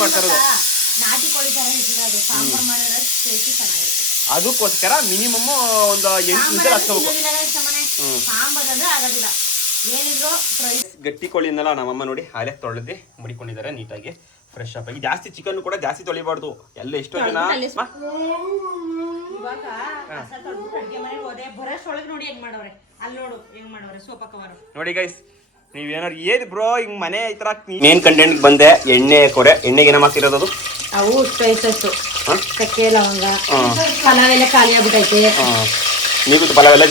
ನಾಟಿ ಕೋಳಿ ತರ ಇರ್ತದೆ ಅದು ಸಾಂಬಾರ್ ಮಾಡಿದ್ರೆ ಟೇಸ್ಟ್ ಚೆನ್ನಾಗಿರುತ್ತೆ. ಅದಕ್ಕೋಸ್ಕರ ಮಿನಿಮಮ್ ಒಂದು 8 ವಿಸಿಲ್ ಹಾಕ್ಸ್ಕೋಬೇಕು. ಸಾಂಬಾರ್ ಅಂದ್ರೆ ಆಗೋದಿಲ್ಲ ಏನಿದ್ರು. ಗಟ್ಟಿ ಕೋಳಿನೆಲ್ಲ ನಮ್ಮಮ್ಮ ನೋಡಿ ಹಾಲೆ ತೊಳೆದು ಮಡಿಕೊಂಡಿದ್ದಾರೆ ನೀಟಾಗಿ ಫ್ರೆಶ್ ಅಪ್ ಆಗಿ. ಜಾಸ್ತಿ ಚಿಕನ್ ಕೂಡ ಜಾಸ್ತಿ ತೊಳಿಬಾರ್ದು. ಎಲ್ಲ ಎಷ್ಟೋ ಜನ ಇವಾಗ ಕಸ ತೊಳ್ಬಿಟ್ಟು ಅಡ್ಗೆ ಮನೆಗೆ ಹೋದೆ ಬರೋಷ್ಟೊಳಗೆ ನೋಡಿ ಹೆಂಗ್ ಮಾಡವ್ರೆ. ಅಲ್ಲಿ ನೋಡು ಹೆಂಗ್ ಮಾಡವ್ರೆ ಸೋಫಾ ಕವರ್ ನೋಡಿ ಗೈಸ್. ನೀವೇನಾರು ಏನ್ ಬ್ರೋ ಹಿಂಗ್ ಮನೆ ಈ ತರ ಮೇನ್ ಕಂಟೆಂಟ್ ಬಂದೆ. ಎಣ್ಣೆ ಕೊರೆ ಎಣ್ಣೆಗೆ ಏನ ಮಾಡ್ತಿರೋದು ಅದು ಅವು ಸ್ಪೈಸಸ್ ಚಕ್ಕೆ ಲವಂಗ ಪಲಾವ್ ಎಲ್ಲ ಖಾಲಿ ಆಗ್ಬಿಟ್ಟೈತೆ. ನೀವು ಪಲಾವ್ ಎಲ್ಲ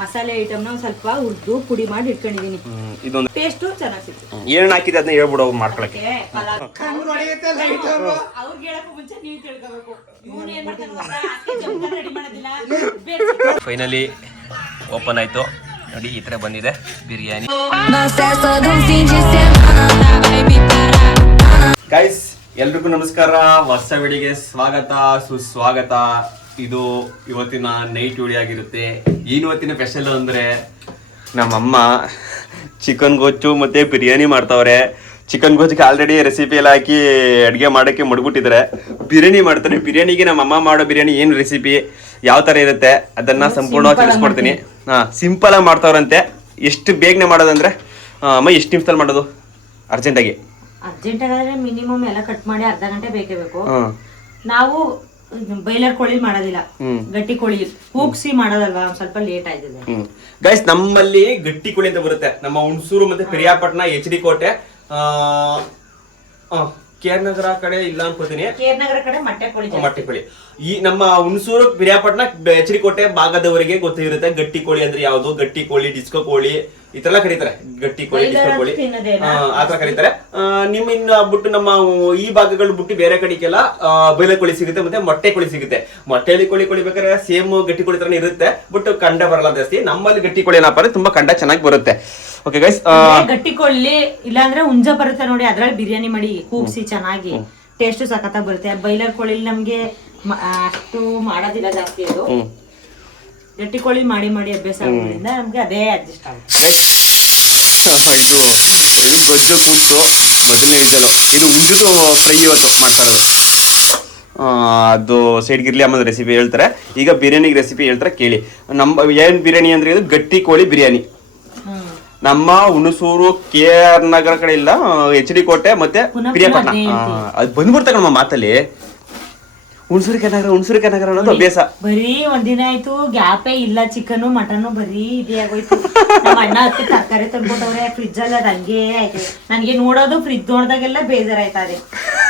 ಮಸಾಲೆ ಐಟಮ್ನ ಒಂದ್ ಸ್ವಲ್ಪ ಹುರಿದು ಪುಡಿ ಮಾಡಿ ಇಟ್ಕೊಂಡಿದೀನಿ. ಇದೊಂದು ಟೇಸ್ಟ್ ಚೆನ್ನಾಗಿ ಸಿಕ್ತು. ಏನ್ ಹಾಕಿದೆ ಅದನ್ನ ಹೇಳ್ಬಿಡು ಮಾಡ್ಕೊಳಕ್ಕೆ. ಅವ್ರಿಗೆ ಹೇಳಕ್ಕೂ ಮುಂಚೆ ನೀವು ತಿಳ್ಕೋಬೇಕು. ಇವ್ನು ಏನ್ ಮಾಡ್ತಾನೆ. ಫೈನಲಿ ಓಪನ್ ಆಯ್ತು ನೋಡಿ. ಈ ತರ ಬಂದಿದೆ ಬಿರಿಯಾನಿ. ಗೈಸ್ ಎಲ್ರಿಗೂ ನಮಸ್ಕಾರ. ಹೊಸ ವಿಡಿಯೋಗೆ ಸ್ವಾಗತ ಸುಸ್ವಾಗತ. ಇದು ಇವತ್ತಿನ ನೈಟ್ ವಿಡಿಯೋ ಆಗಿರುತ್ತೆ. ಇವತ್ತಿನ ಸ್ಪೆಷಲ್ ಅಂದ್ರೆ ನಮ್ಮಮ್ಮ ಚಿಕನ್ ಗೊಜ್ಜು ಮತ್ತೆ ಬಿರಿಯಾನಿ ಮಾಡ್ತಾವ್ರೆ. ಚಿಕನ್ ಗೊಜ್ಜಿಗೆ ಆಲ್ರೆಡಿ ರೆಸಿಪಿ ಎಲ್ಲ ಹಾಕಿ ಅಡುಗೆ ಮಾಡೋಕ್ಕೆ ಮಡ್ಬಿಟ್ಟಿದ್ದಾರೆ. ಬಿರಿಯಾನಿ ಮಾಡ್ತಾರೆ. ಬಿರಿಯಾನಿಗೆ ನಮ್ಮಮ್ಮ ಮಾಡೋ ಬಿರಿಯಾನಿ ಏನು ರೆಸಿಪಿ ಯಾವ ಥರ ಇರುತ್ತೆ ಅದನ್ನ ಸಂಪೂರ್ಣವಾಗಿ ತಿಳಿಸ್ಕೊಡ್ತೀನಿ. ಸಿಂಪಲ್ ಆಗಿ ಮಾಡ್ತಾವ್ರಂತೆ. ಎಷ್ಟು ಬೇಗನೆ ಮಾಡೋದಂದ್ರೆ ಅಮ್ಮ ಎಷ್ಟು ನಿಮಿಷದಲ್ಲಿ ಮಾಡೋದು ಅರ್ಜೆಂಟಾಗಿ ಮಿನಿಮಮ್ ಎಲ್ಲ ಕಟ್ ಮಾಡಿ ಅರ್ಧ ಗಂಟೆ ಬೇಕೇ ಬೇಕು. ನಾವು ಬೈಲರ್ ಕೋಳಿ ಮಾಡೋದಿಲ್ಲ, ಗಟ್ಟಿ ಕೋಳಿ ಕೂಗ್ಸಿ ಮಾಡೋದಲ್ವಾ, ಸ್ವಲ್ಪ ಲೇಟ್ ಆಯ್ತದೆ. ಗೈಸ್ ನಮ್ಮಲ್ಲಿ ಗಟ್ಟಿ ಕೋಳಿ ಅಂತ ಬರುತ್ತೆ. ನಮ್ಮ ಹುಣಸೂರು ಮತ್ತೆ ಪಿರಿಯಾಪಟ್ಟಣ HD ಕೋಟೆ ಕೇರ್ನಗರ ಕಡೆ ಇಲ್ಲ ಅನ್ಕೋತೀನಿ. ಕೇರ್ನಗರ ಕಡೆ ಮೊಟ್ಟೆ ಕೋಳಿ. ಈ ನಮ್ಮ ಹುಣಸೂರು ಪಿರಿಯಾಪಟ್ಟಣ HD ಕೋಟೆ ಭಾಗದವರಿಗೆ ಗೊತ್ತಿರುತ್ತೆ ಗಟ್ಟಿ ಕೋಳಿ ಅಂದ್ರೆ ಯಾವ್ದು. ಗಟ್ಟಿ ಕೋಳಿ, ಡಿಸ್ಕೋ ಕೋಳಿ ಈ ತರ ಕರೀತಾರೆ. ಗಟ್ಟಿ ಕೋಳಿ, ಡಿಸ್ಕೋ ಕೋಳಿ ಆತರ ಕರೀತಾರೆ. ನಿಮ್ಮ ಇನ್ನ ಬಿಟ್ಟು ನಮ್ಮ ಈ ಭಾಗಗಳು ಬಿಟ್ಟು ಬೇರೆ ಕಡೆಗೆಲ್ಲ ಬೈಲ ಕೋಳಿ ಸಿಗುತ್ತೆ ಮತ್ತೆ ಮೊಟ್ಟೆ ಕೋಳಿ ಸಿಗುತ್ತೆ. ಮೊಟ್ಟೆಲಿ ಕೋಳಿ ಬೇಕಾದ್ರೆ ಸೇಮ್ ಗಟ್ಟಿ ಕೋಳಿ ತರನೇ ಇರುತ್ತೆ, ಬಟ್ ಕಂಡ ಬರಲ್ಲ ಜಾಸ್ತಿ. ನಮ್ಮಲ್ಲಿ ಗಟ್ಟಿ ಕೋಳಿ ಏನಪ್ಪ ಅಂದ್ರೆ ತುಂಬಾ ಕಂಡ ಚೆನ್ನಾಗಿ ಬರುತ್ತೆ. ಓಕೆ ಗೈಸ್, ಗಟ್ಟಿ ಕೋಳಿ ಇಲ್ಲಾಂದ್ರೆ ಹುಂಜ ಬರುತ್ತೆ ನೋಡಿ, ಅದ್ರಲ್ಲಿ ಬಿರಿಯಾನಿ ಮಾಡಿ ಕೂಗ್ಸಿ ಚೆನ್ನಾಗಿ ಟೇಸ್ಟ್ ಸಖತ್ತಾಗಿ ಬರುತ್ತೆ. ಬೈಲರ್ ಕೋಳಿ ನಮ್ಗೆ ಅಷ್ಟು ಮಾಡೋದಿಲ್ಲ ಜಾಸ್ತಿ. ಅದು ಗಟ್ಟಿ ಕೋಳಿ ಮಾಡಿ ಅಭ್ಯಾಸ ಆಗೋದ್ರಿಂದ ನಮ್ಗೆ ಅದೇ ಅಡ್ಜಸ್ಟ್ ಆಗುತ್ತೆ. ಇದು ಗೊಜ್ಜು ಕೂಗ್ತು ಮೊದಲನೇ ವಿಷಲು. ಇದು ಹುಂಜದು ಫ್ರೈ ಇವತ್ತು ಮಾಡ್ತಾ ಇರೋದು. ಅದು ಸೈಡ್ಗಿರ್ಲಿ ಆಮೇಲೆ ರೆಸಿಪಿ ಹೇಳ್ತಾರೆ. ಈಗ ಬಿರಿಯಾನಿಗೆ ರೆಸಿಪಿ ಹೇಳ್ತಾರೆ ಕೇಳಿ. ನಮ್ಮ ಏನ್ ಬಿರಿಯಾನಿ ಅಂದ್ರೆ ಇದು ಗಟ್ಟಿ ಕೋಳಿ ಬಿರಿಯಾನಿ. ನಮ್ಮ ಹುಣಸೂರು KR ನಗರ ಕಡೆ ಇಲ್ಲ, HD ಕೋಟೆ ಮತ್ತೆ ಪಿರಿಯಾಪಟ್ಟಣ ಅದು ಬಂದ್ಬಿಡ್ತಾರೆ ನಮ್ಮ ಮಾತಲ್ಲಿ. ಹುಣಸೂರು ಕೆನಗರ ಅನ್ನೋದು ಅಭ್ಯಾಸ. ಬರೀ ಒಂದಿನ ಆಯ್ತು ಗ್ಯಾಪೇ ಇಲ್ಲ. ಚಿಕನ್ ಮಟನ್ ಬರೀ ಇದೇ ಆಗೋಯ್ತು. ನಮ್ಮ ಅಣ್ಣ ಅದಕ್ಕೆ ತರಕಾರಿ ತಂದ್ಕೊಟ್ಟವ್ರೆ ಫ್ರಿಜ್ ಅಲ್ಲಿ. ಅದು ಹಂಗೆ ಆಯ್ತು. ನನ್ಗೆ ನೋಡೋದು ಫ್ರಿಜ್ ನೋಡ್ದಾಗೆಲ್ಲ ಬೇಜಾರಾಯ್ತದೆ.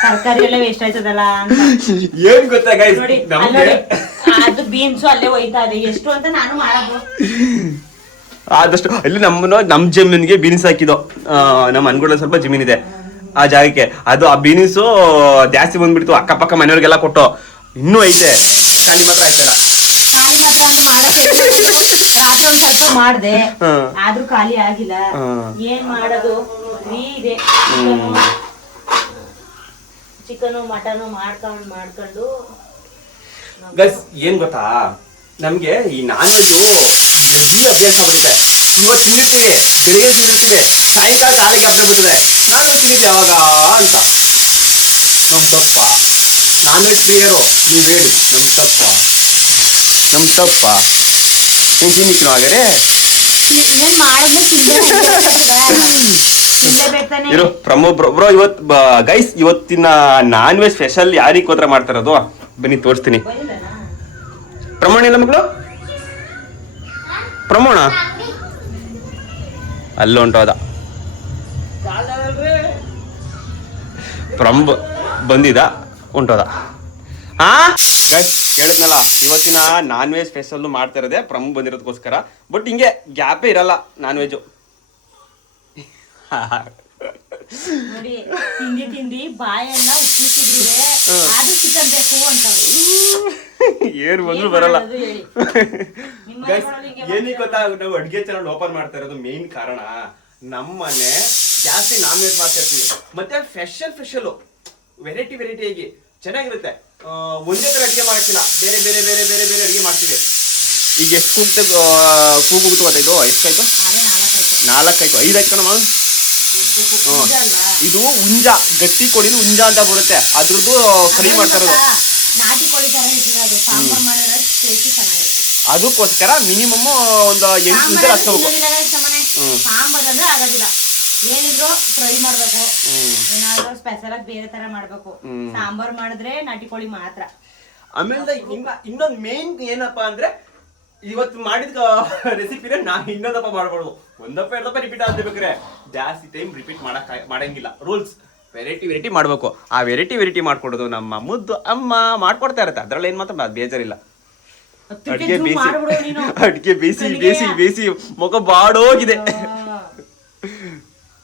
ತರಕಾರಿ ಎಲ್ಲ ವೇಸ್ಟ್ ಆಯ್ತದಲ್ಲ ಅಂತ. ಏನ್ ಗೊತ್ತಾ ಗೈಸ್, ನೋಡಿ ಅದು ಬೀನ್ಸು ಅಲ್ಲೇ ಹೋಯ್ತಾ ಇದೆ. ಎಷ್ಟು ಅಂತ ನಾನು ಮಾಡೋದು ಆದಷ್ಟು ಅಲ್ಲಿ ನಮ್ ಜಮೀನಿಗೆ ಬೀನ್ಸ್ ಹಾಕಿದ್ದು. ನಮ್ಮ ಅನ್ಗೂಡ ಸ್ವಲ್ಪ ಜಮೀನಿದೆ ಆ ಜಾಗಕ್ಕೆ. ಅದು ಆ ಬೀನ್ಸು ಜಾಸ್ತಿ ಬಂದ್ಬಿಡ್ತು. ಅಕ್ಕಪಕ್ಕ ಮನೆಯವ್ರಿಗೆಲ್ಲ ಕೊಟ್ಟು ಇನ್ನೂ ಐತೆ. ಖಾಲಿ ಮಾತ್ರ ಆಯ್ತಲ್ಲ. ರಾತ್ರಿ ಒಂದ್ ಸ್ವಲ್ಪ ಮಾಡ್ದೆ, ಆದ್ರೂ ಖಾಲಿ ಆಗಿಲ್ಲ. ಏನ್ ಮಾಡೋದು ಇದೆ. ಚಿಕನ್ ಮಟನ್ ಮಾಡ್ಕೊಂಡು ಗೈಸ್ ಏನ್ ಗೊತ್ತಾ, ನಮ್ಗೆ ಈ ನಾನ್ ವೆಜ್ ಅಭ್ಯಾಸ ಆಗ್ಬಿಡುತ್ತೆ. ಇವತ್ತು ತಿಂದಿರ್ತೀವಿ, ಬೆಳಿಗ್ಗೆ ತಿಂದಿರ್ತೀವಿ, ಸಾಯಂಕಾಲ ಕಾಲಿಗೆ ಹಬ್ಬ ಬಂದಿದೆ ನಾನ್ ವೆಜ್ ತಿಂದಿದ್ದೆ ಯಾವಾಗ ಅಂತ. ನಮ್ ತಪ್ಪ. ನಾನ್ ವೆಜ್ ಪ್ರಿಯರು ನೀವ್ ಹೇಳಿ, ನಮ್ ತಪ್ಪ ನೀನ್ ತಿನ್ನಿಕ್ಕಿನ ಹಾಗಾರೆ ಇರು ಪ್ರಮೋ ಬ್ರೋ. ಗೈಸ್ ಇವತ್ತಿನ ನಾನ್ ವೆಜ್ ಸ್ಪೆಷಲ್ ಯಾರಿಗೋತ್ರ ಮಾಡ್ತಾ ಇರೋದು ಬನ್ನಿ ತೋರಿಸ್ತೀನಿ. ಪ್ರಮಾಣ ಇಲ್ಲ ಮಕ್ಕಳು, ಪ್ರಮಾಣ ಅಲ್ಲೊಂಟೋದ ಬಂದಿದ ಉಂಟೋದ. ಗೈಸ್ ಹೇಳಿದ್ನಲ್ಲ ಇವತ್ತಿನ ನಾನ್ ವೆಜ್ ಸ್ಪೆಷಲ್ ಮಾಡ್ತಾ ಇರೋದೆ ಬಂದಿರೋದಕ್ಕೋಸ್ಕರ. ಬಟ್ ಹಿಂಗೆ ಗ್ಯಾಪೇ ಇರಲ್ಲ ನಾನ್ ವೆಜ್. ತಿಂದಿ ಬಾಯನ್ನ ಚಿಕನ್ ಬೇಕು ಅಂತ ಏನ್ ಬಂದ್ರು ಬರಲ್ಲ. ಏನಕ್ಕೆ ಗೊತ್ತಾ, ನಾವು ಅಡ್ಗೆ ಚಾನಲ್ ಓಪನ್ ಮಾಡ್ತಾ ಇರೋದು ಮೇನ್ ಕಾರಣ ನಮ್ಮನೆ ಜಾಸ್ತಿ ನಾನ್ ವೆಜ್ ಮಾಡ್ತಾ ಇರ್ತೀವಿ. ಮತ್ತೆ ಸ್ಪೆಷಲ್ ವೆರೈಟಿ ಆಗಿ ಚೆನ್ನಾಗಿರುತ್ತೆ. ಒಂದೇ ತರ ಅಡಿಗೆ ಮಾಡಕ್ಕಿಲ್ಲ, ಬೇರೆ ಅಡಿಗೆ ಮಾಡ್ತೀವಿ. ಈಗ ಎಷ್ಟು ಕೂಗುಬಿಟ್ಟು ಗೊತ್ತಾಯ್ತು? ಎಷ್ಟಾಯ್ತು? 4 ಆಯ್ತು. 5 ಆಯ್ತು ಕಣಮ್ಮ. ಇದು ಹುಂಜ, ಗಟ್ಟಿ ಕೋಳಿಲಿ ಹುಂಜ ಅಂತ ಬರುತ್ತೆ, ಅದ್ರದ್ದು ಫ್ರೈ ಮಾಡ್ತಾ ಇರೋದು. ನಾಟಿ ಕೋಳಿ ತರ ಇರ್ತದೆ ಅದು, ಸಾಂಬಾರ್ ಮಾಡಿದ್ರೆ ಟೇಸ್ಟ್ ಚೆನ್ನಾಗಿರುತ್ತೆ. ಅದಕ್ಕೋಸ್ಕರ ಮಿನಿಮಮ್ ಒಂದು 8 ನಿಮಿಷ ಹಚ್ಕೋಬೇಕು. ಸಾಂಬಾರ್ ಅಂದ್ರೆ ಆಗೋದಿಲ್ಲ, ಏನಿದ್ರು ಫ್ರೈ ಮಾಡ್ಬೇಕು, ಏನಾದ್ರು ಸ್ಪೆಷಲ್ ಆಗಿ ಬೇರೆ ತರ ಮಾಡ್ಬೇಕು. ಸಾಂಬಾರ್ ಮಾಡಿದ್ರೆ ನಾಟಿ ಕೋಳಿ ಮಾತ್ರ. ಆಮೇಲೆ ಇನ್ನೊಂದು ಮೇನ್ ಏನಪ್ಪಾ ಅಂದ್ರೆ, ಇವತ್ತು ಮಾಡಿದ ರೆಸಿಪಿನ ನಾವು ಇನ್ನೊಂದಪ್ಪ ಮಾಡ್ಬೋದು, ಒಂದಪ್ಪ ಎರಡಪ್ಪ ರಿಪೀಟ್ ಆಗ್ತಿರ್ಬೇಕ್ರೆ, ಜಾಸ್ತಿ ಟೈಮ್ ರಿಪೀಟ್ ಮಾಡಂಗಿಲ್ಲ. ರೂಲ್ಸ್ ವೆರೈಟಿ ಮಾಡ್ಬೇಕು. ಆ ವೆರೈಟಿ ಮಾಡ್ಕೊಡೋದು ನಮ್ಮ ಮುದ್ದು ಅಮ್ಮ ಮಾಡ್ಕೊಡ್ತಾ ಇರತ್ತೆ, ಅದ್ರಲ್ಲಿ ಏನ್ ಮಾತ್ರ ಬೇಜಾರಿಲ್ಲ. ಅಡ್ಗೆ ಬೇಸಿ ಮುಖ ಬಾಡೋಗಿದೆ.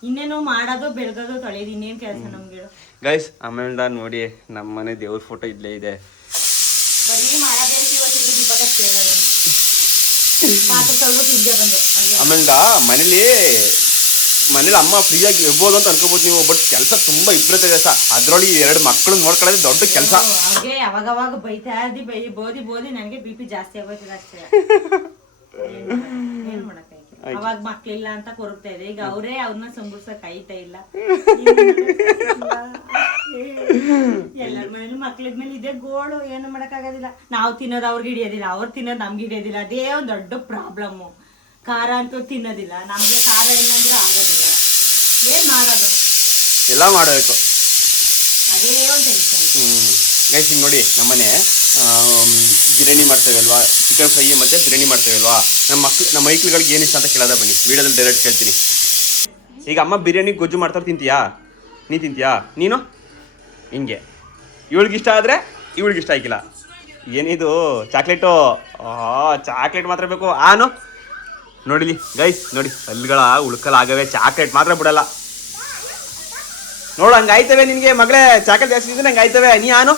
ಇನ್ನೇನು ಮಾಡೋದು ಬೆಳಗೋದು ತೊಳೆಯೋದು, ಇನ್ನೇನ್ ಕೆಲಸ ನಮ್ಗೆ ಗೈಸ್. ಆಮೇಲೆ ನೋಡಿ ನಮ್ಮ ಮನೆ ದೇವ್ರ ಫೋಟೋ ಇಲ್ಲೇ ಇದೆ. ಬರೀ ಮಾಡೋದೇ ದೀಪಕ ಆಮೇಲೆ ಮನೇಲಿ ಅಮ್ಮ ಫ್ರೀಯಾಗಿ ಇರ್ಬೋದು ಅಂತ ಅನ್ಕೋಬಹುದು ನೀವು, ಬಟ್ ಕೆಲಸ ತುಂಬಾ ವಿಪರೀತ ಇದೆ ಸರ್. ಅದ್ರೊಳಗೆ 2 ಮಕ್ಕಳು ನೋಡ್ಕೊಳ್ಳೋದು ದೊಡ್ಡ ಕೆಲಸ. ಹಾಗೆ ಅವಾಗ ಬೈತಾ ಇದ್ದಿ ಬೋದಿ ನನಗೆ BP ಜಾಸ್ತಿ ಆಗೋಯ್ತದ ಅಷ್ಟೇ. ಏನ್ ಮಾಡಕ್ಕೆ ಅವಾಗ ಮಕ್ಳಿಲ್ಲ ಅಂತ ಕೊರಗ್ತಾ ಇದೆ, ಈಗ ಅವರೇ ಅವ್ರನ್ನ ಸಂಭ್ರಸಕ್ ಆಯ್ತಾ ಇಲ್ಲ. ಎಲ್ಲರ ಮನೇಲಿ ಮಕ್ಳಿದ್ಮೇಲೆ ಇದೇ ಗೋಳು, ಏನು ಮಾಡಕ್ ಆಗೋದಿಲ್ಲ. ನಾವು ತಿನ್ನೋದು ಅವ್ರಿಗೆ ಹಿಡಿಯೋದಿಲ್ಲ, ಅವ್ರು ತಿನ್ನೋದು ನಮ್ಗೆ ಹಿಡಿಯೋದಿಲ್ಲ. ಅದೇ ಒಂದ್ ದೊಡ್ಡ ಪ್ರಾಬ್ಲಮ್. ಖಾರ ಅಂತೂ ತಿನ್ನೋದಿಲ್ಲ, ನಮ್ಗೆ ಖಾರ ಇಲ್ಲ ಅಂದ್ರೆ ಆಗೋದಿಲ್ಲ. ಏನ್ ಮಾಡೋದು, ಎಲ್ಲ ಮಾಡಬೇಕು, ಅದೇ ಒಂದ್ ಟೆನ್ಷನ್. ಗೈಸ್ ಹಿಂಗ್ ನೋಡಿ, ನಮ್ಮನೆ ಬಿರಿಯಾನಿ ಮಾಡ್ತೇವೆ ಅಲ್ವಾ, ಚಿಕನ್ ಫ್ರೈ ಮತ್ತೆ ಬಿರಿಯಾನಿ ಮಾಡ್ತೇವೆ ಅಲ್ವಾ, ನಮ್ಮ ಮೈಕ್ಳುಗಳಿಗೆ ಏನಿಷ್ಟ ಅಂತ ಕೇಳೋದ ಬನ್ನಿ, ವಿಡಿಯೋದಲ್ಲಿ ಡೈರೆಕ್ಟ್ ಕೇಳ್ತೀನಿ. ಈಗ ಅಮ್ಮ ಬಿರಿಯಾನಿ ಗೊಜ್ಜು ಮಾಡ್ತಾರೆ, ತಿಂತೀಯಾ? ನೀ ತಿಂತೀಯಾ? ನೀನು ಹಿಂಗೆ ಇವಳಿಗಿಷ್ಟ ಆದರೆ ಇವಳಿಗಿಷ್ಟ ಆಗಿಲ್ಲ. ಏನಿದು ಚಾಕ್ಲೇಟು? ಚಾಕ್ಲೇಟ್ ಮಾತ್ರ ಬೇಕು. ಆನು ನೋಡಿಲಿ ಗೈಸ್, ನೋಡಿ ಹಲ್ಗಳ ಉಳ್ಕಲಾಗವೆ, ಚಾಕ್ಲೇಟ್ ಮಾತ್ರ ಬಿಡಲ್ಲ. ನೋಡು ಹಂಗಾಯ್ತವೆ ನಿನಗೆ ಮಗಳೇ, ಚಾಕ್ಲೇಟ್ ಜಾಸ್ತಿ ತಿಂದ್ರೆ ಹಂಗೆ ಆಯ್ತವೆ. ನೀ ಆನು